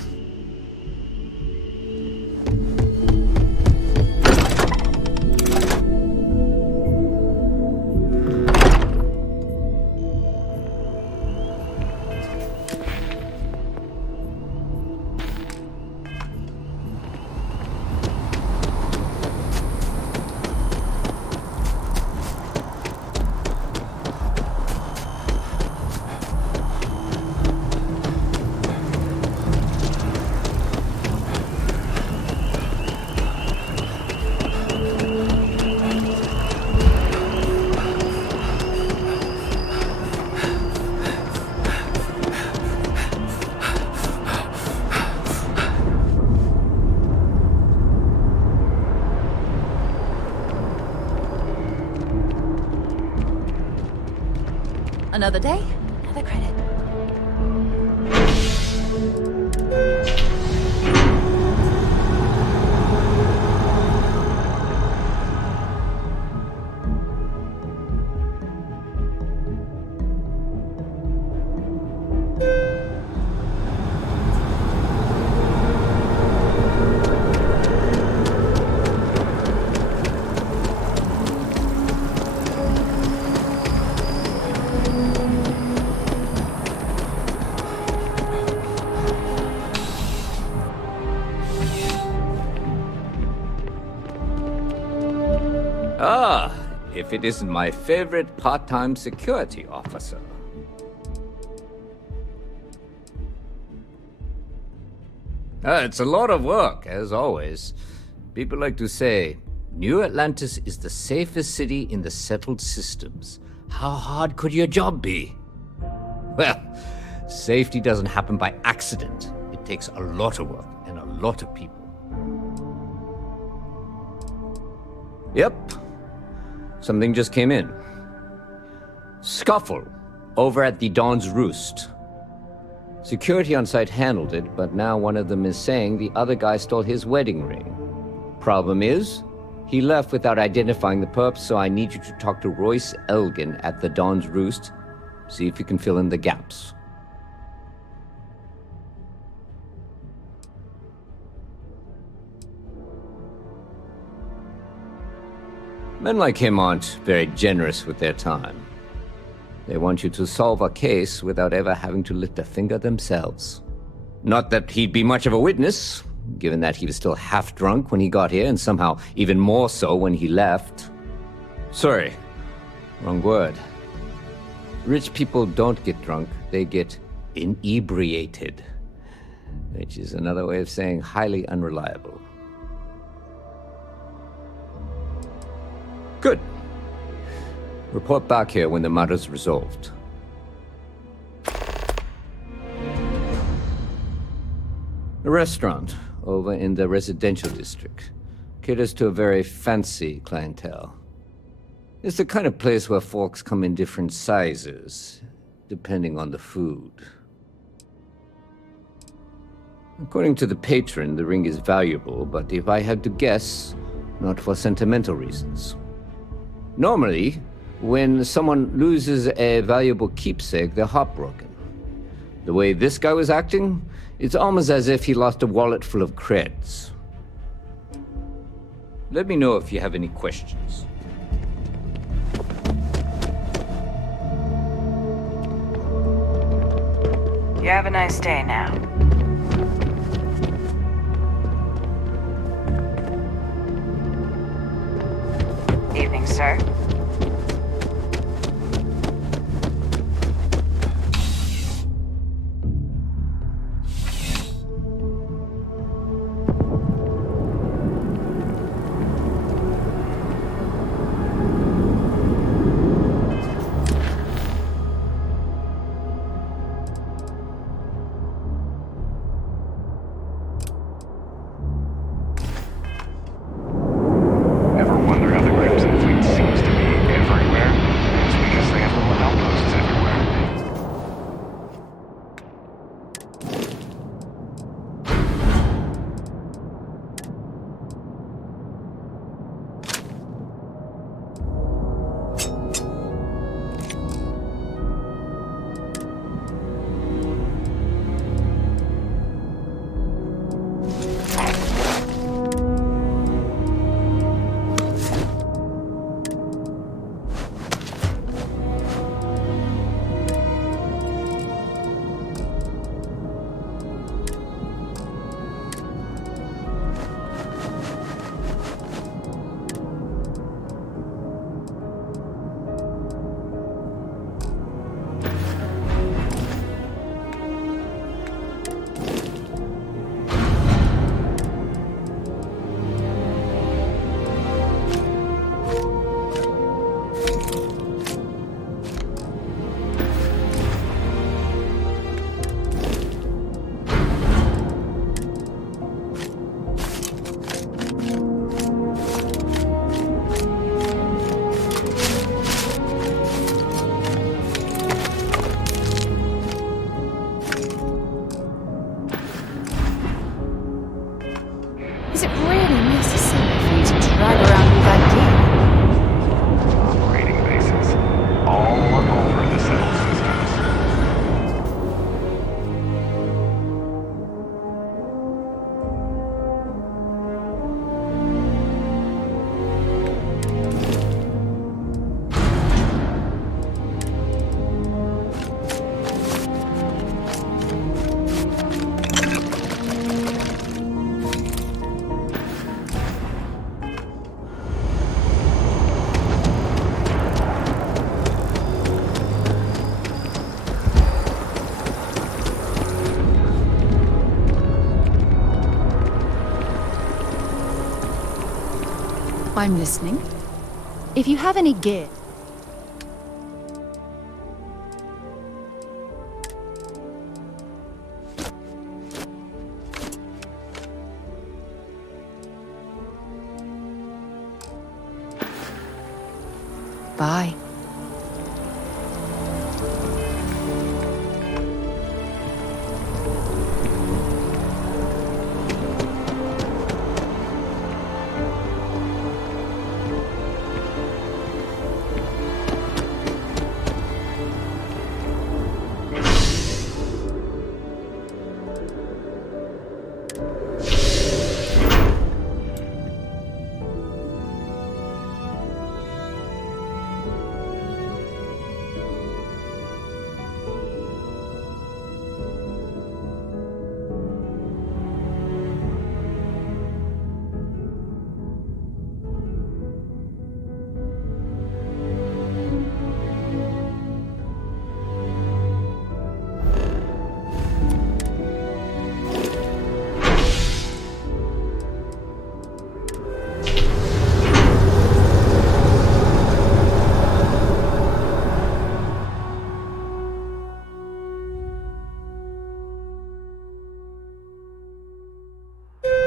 Another day, another credit. Ah, if it isn't my favorite part-time security officer. It's a lot of work, as always. People like to say, New Atlantis is the safest city in the settled systems. How hard could your job be? Well, safety doesn't happen by accident. It takes a lot of work and a lot of people. Yep. Something just came in. Scuffle over at the Dawn's Roost. Security on site handled it, but now one of them is saying the other guy stole his wedding ring. Problem is, he left without identifying the perp, so I need you to talk to Royce Elgin at the Dawn's Roost. See if you can fill in the gaps. Men like him aren't very generous with their time. They want you to solve a case without ever having to lift a finger themselves. Not that he'd be much of a witness, given that he was still half drunk when he got here and somehow even more so when he left. Sorry, wrong word. Rich people don't get drunk, they get inebriated, which is another way of saying highly unreliable. Good. Report back here when the matter's resolved. A restaurant over in the residential district caters to a very fancy clientele. It's the kind of place where folks come in different sizes, depending on the food. According to the patron, the ring is valuable, but if I had to guess, not for sentimental reasons. Normally, when someone loses a valuable keepsake, they're heartbroken. The way this guy was acting, it's almost as if he lost a wallet full of creds. Let me know if you have any questions. You have a nice day now. Evening, sir. I'm listening. If you have any gear... Bye.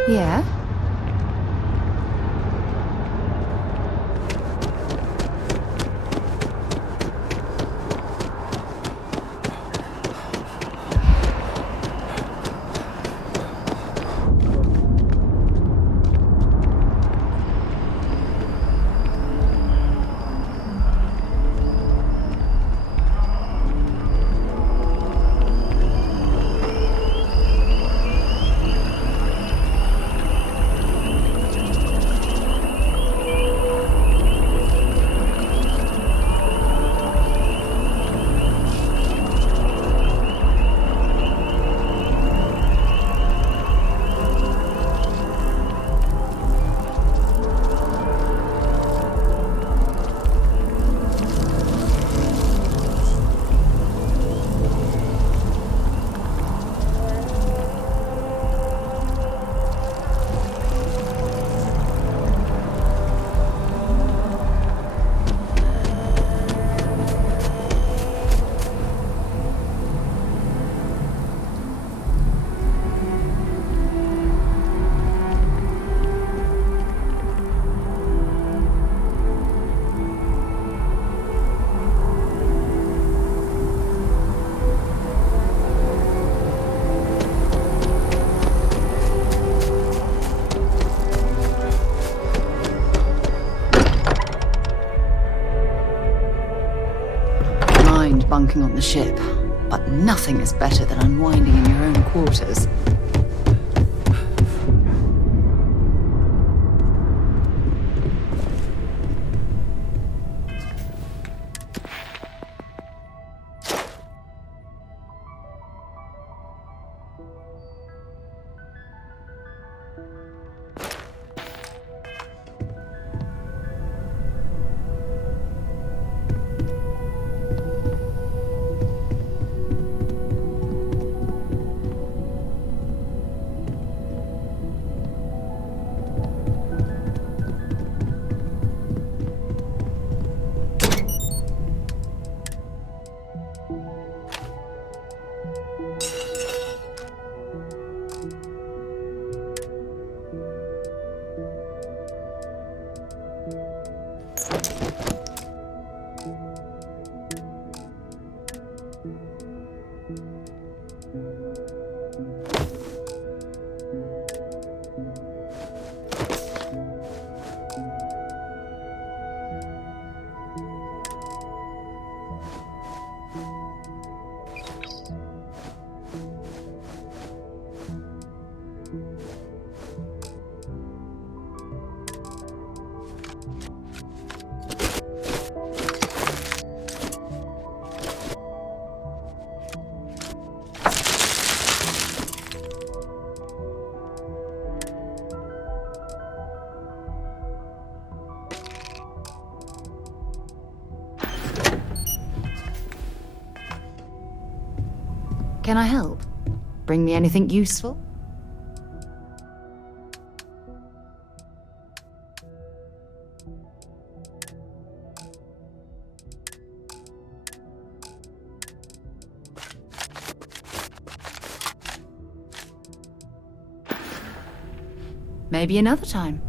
Yeah? Bunking on the ship, but nothing is better than unwinding in your own quarters. Can I help? Bring me anything useful? Maybe another time.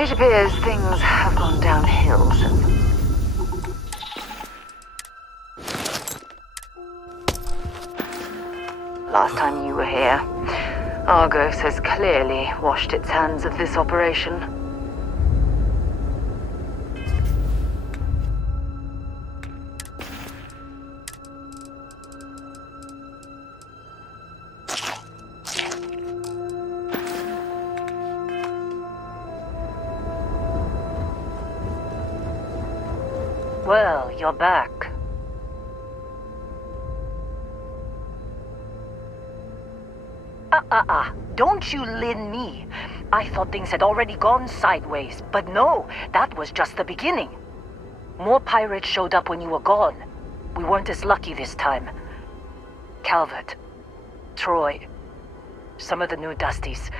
It appears things have gone downhill since. Last time you were here, Argos has clearly washed its hands of this operation. Well, you're back. Don't you lin me. I thought things had already gone sideways, but no, that was just the beginning. More pirates showed up when you were gone. We weren't as lucky this time. Calvert, Troy, some of the new Dusties,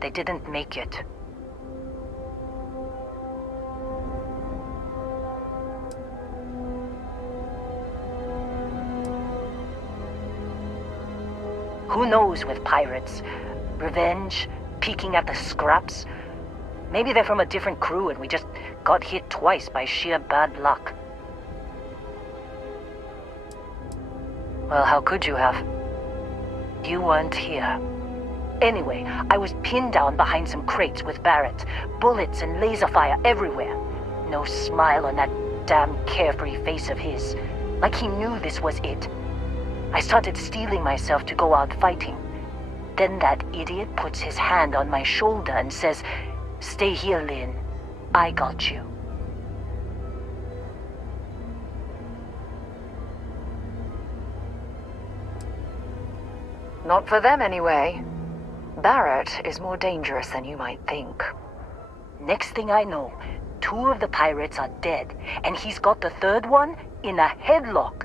they didn't make it. Who knows with pirates? Revenge? Peeking at the scraps? Maybe they're from a different crew and we just got hit twice by sheer bad luck. Well, how could you have? You weren't here. Anyway, I was pinned down behind some crates with Barrett. Bullets and laser fire everywhere. No smile on that damn carefree face of his. Like he knew this was it. I started steeling myself to go out fighting. Then that idiot puts his hand on my shoulder and says, "Stay here, Lynn. I got you." Not for them, anyway. Barrett is more dangerous than you might think. Next thing I know, 2 of the pirates are dead, and he's got the 3rd one in a headlock.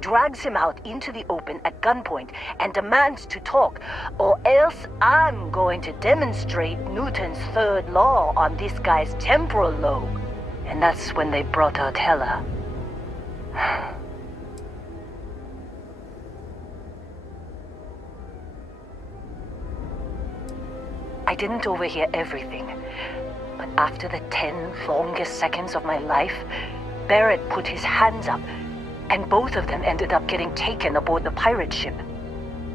Drags him out into the open at gunpoint and demands to talk, or else I'm going to demonstrate Newton's 3rd law on this guy's temporal lobe. And that's when they brought out Hela. I didn't overhear everything, but after the 10 longest seconds of my life, Barrett put his hands up, and both of them ended up getting taken aboard the pirate ship.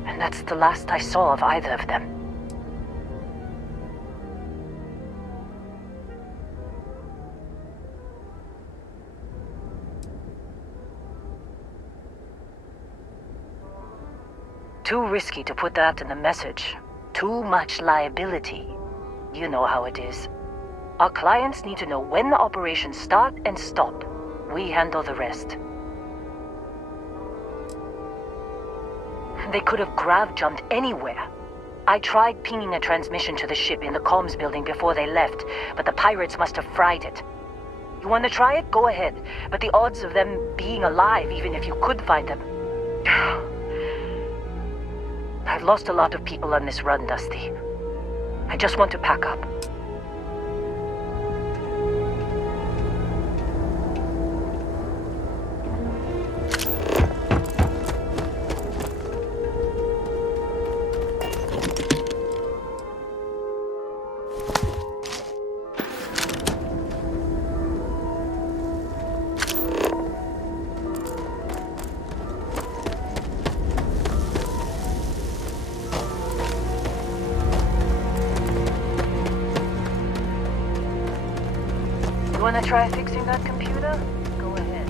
And that's the last I saw of either of them. Too risky to put that in the message. Too much liability. You know how it is. Our clients need to know when the operations start and stop. We handle the rest. They could have grav-jumped anywhere. I tried pinging a transmission to the ship in the comms building before they left, but the pirates must have fried it. You want to try it? Go ahead. But the odds of them being alive, even if you could find them... I've lost a lot of people on this run, Dusty. I just want to pack up. You want to try fixing that computer? Go ahead.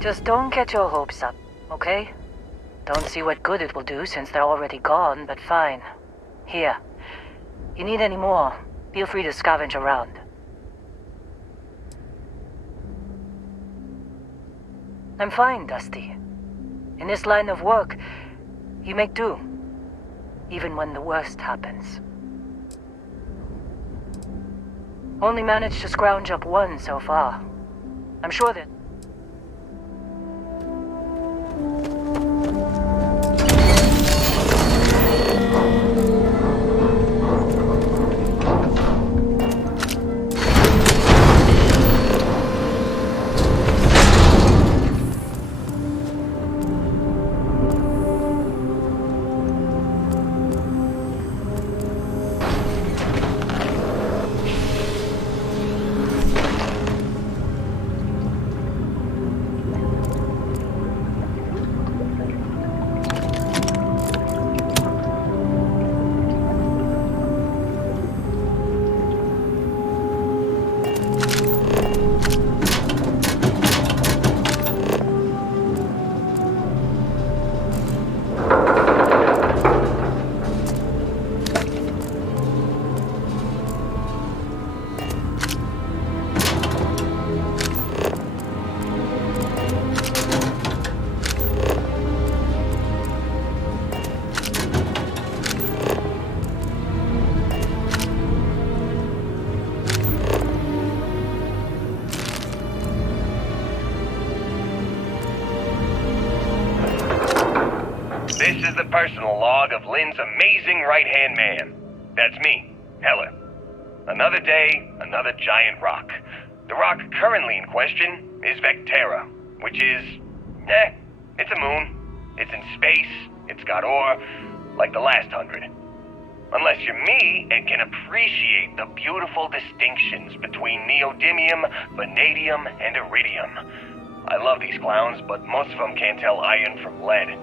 Just don't get your hopes up, okay? Don't see what good it will do since they're already gone, but fine. Here. You need any more, feel free to scavenge around. I'm fine, Dusty. In this line of work, you make do. Even when the worst happens. Only managed to scrounge up one so far. I'm sure that... This is the personal log of Lynn's amazing right-hand man. That's me, Heller. Another day, another giant rock. The rock currently in question is Vectera, which is... it's a moon. It's in space, it's got ore, like the last 100. Unless you're me and can appreciate the beautiful distinctions between neodymium, vanadium, and iridium. I love these clowns, but most of them can't tell iron from lead.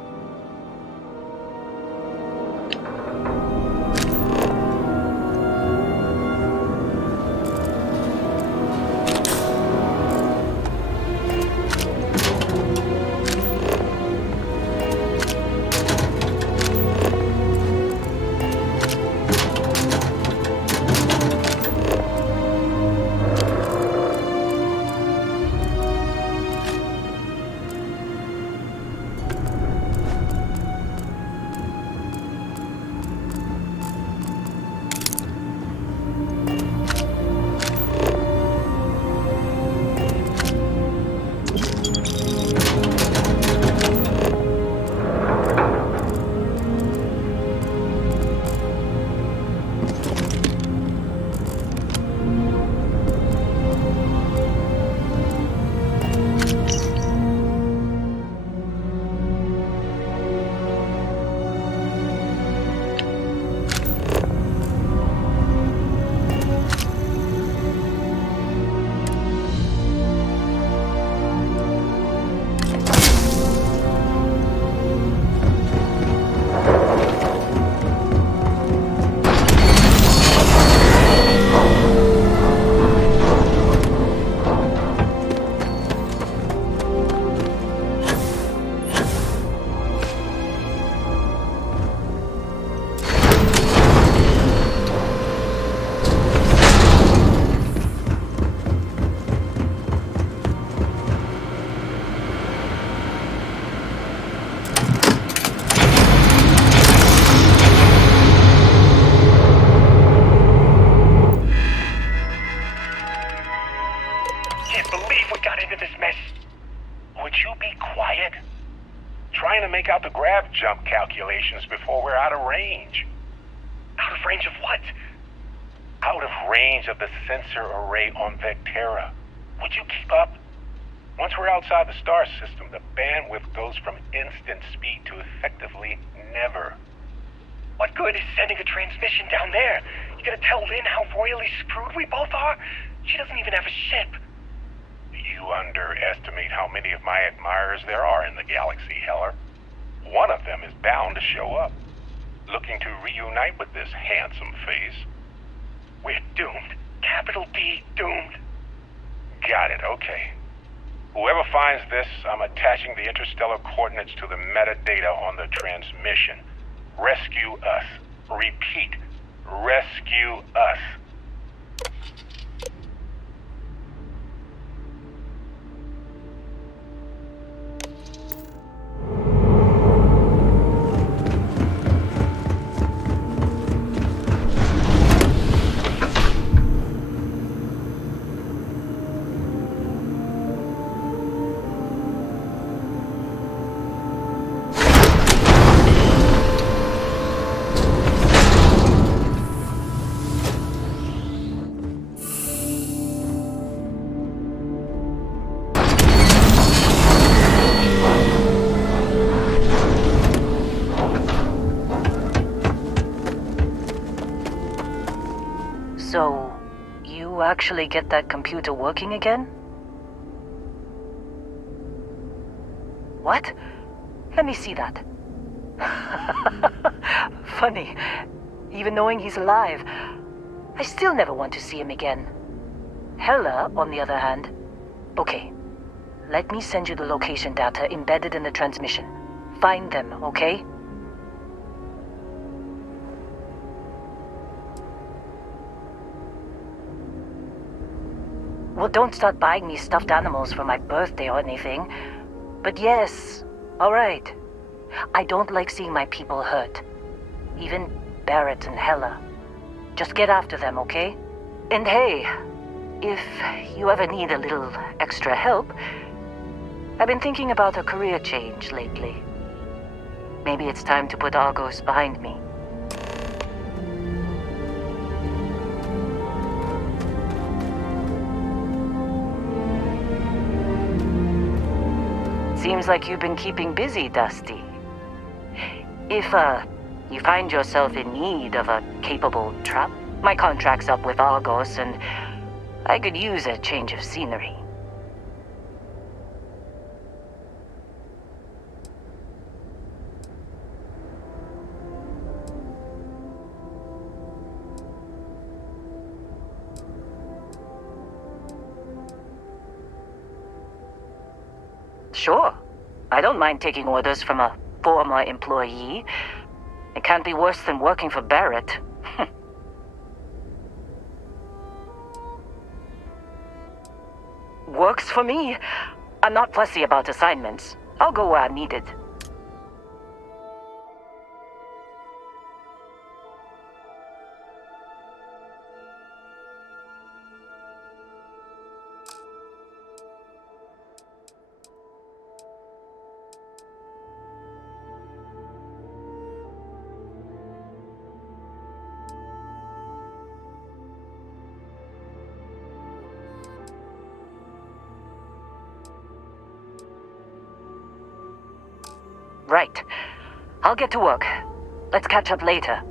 Jump calculations before we're out of range. Out of range of what? Out of range of the sensor array on Vectera. Would you keep up? Once we're outside the star system, the bandwidth goes from instant speed to effectively never. What good is sending a transmission down there? You gonna tell Lynn how royally screwed we both are? She doesn't even have a ship. You underestimate how many of my admirers there are in the galaxy, Heller. One of them is bound to show up, looking to reunite with this handsome face. We're doomed. Capital D, doomed. Got it, okay. Whoever finds this, I'm attaching the interstellar coordinates to the metadata on the transmission. Rescue us. Repeat, rescue us. So, you actually get that computer working again? What? Let me see that. Funny. Even knowing he's alive, I still never want to see him again. Hella, on the other hand. Okay. Let me send you the location data embedded in the transmission. Find them, okay? Well, don't start buying me stuffed animals for my birthday or anything. But yes, alright. I don't like seeing my people hurt. Even Barrett and Hella. Just get after them, okay? And hey, if you ever need a little extra help, I've been thinking about a career change lately. Maybe it's time to put Argos behind me. Seems like you've been keeping busy, Dusty. If, you find yourself in need of a capable trap, my contract's up with Argos, and I could use a change of scenery. Sure. I don't mind taking orders from a former employee. It can't be worse than working for Barrett. Works for me. I'm not fussy about assignments. I'll go where I'm needed. Right. I'll get to work. Let's catch up later.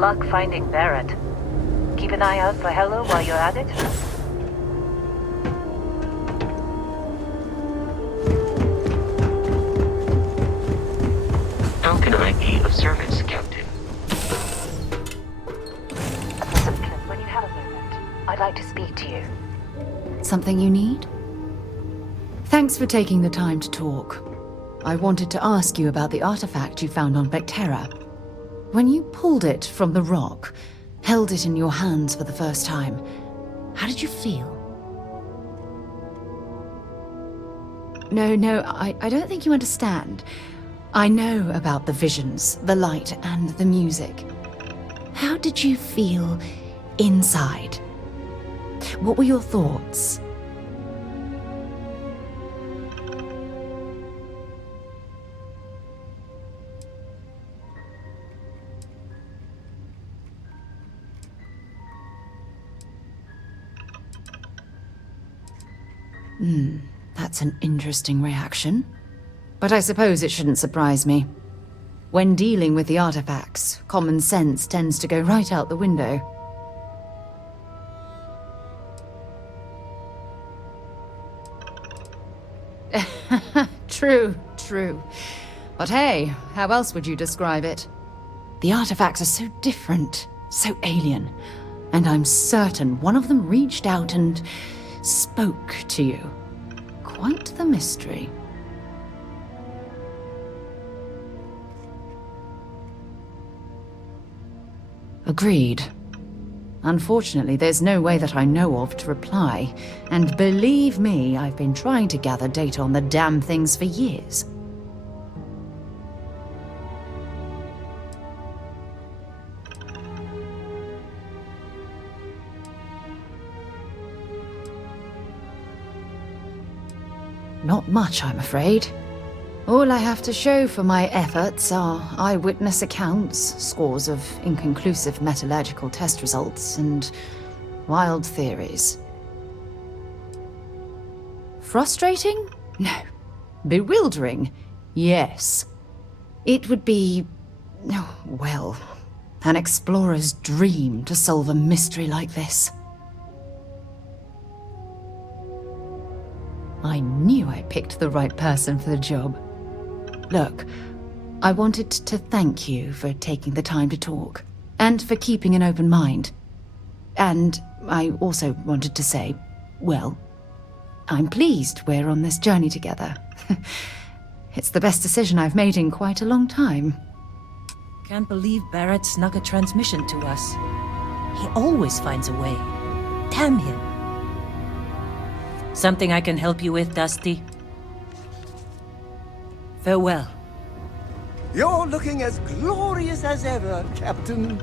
luck finding Barrett. Keep an eye out for Hello while you're at it. How can I be of service, Captain? Listen, when you have a moment, I'd like to speak to you. Something you need? Thanks for taking the time to talk. I wanted to ask you about the artifact you found on Vectera. When you pulled it from the rock, held it in your hands for the first time, how did you feel? No, I don't think you understand. I know about the visions, the light, and the music. How did you feel inside? What were your thoughts? That's an interesting reaction. But I suppose it shouldn't surprise me. When dealing with the artifacts, common sense tends to go right out the window. True. But hey, how else would you describe it? The artifacts are so different, so alien, and I'm certain one of them reached out and spoke to you. Quite the mystery. Agreed. Unfortunately, there's no way that I know of to reply. And believe me, I've been trying to gather data on the damn things for years. Not much, I'm afraid. All I have to show for my efforts are eyewitness accounts, scores of inconclusive metallurgical test results, and wild theories. Frustrating? No. Bewildering? Yes. It would be, well, an explorer's dream to solve a mystery like this. I knew I picked the right person for the job. Look, I wanted to thank you for taking the time to talk, and for keeping an open mind. And I also wanted to say, well, I'm pleased we're on this journey together. It's the best decision I've made in quite a long time. Can't believe Barrett snuck a transmission to us. He always finds a way. Damn him. Something I can help you with, Dusty? Farewell. You're looking as glorious as ever, Captain.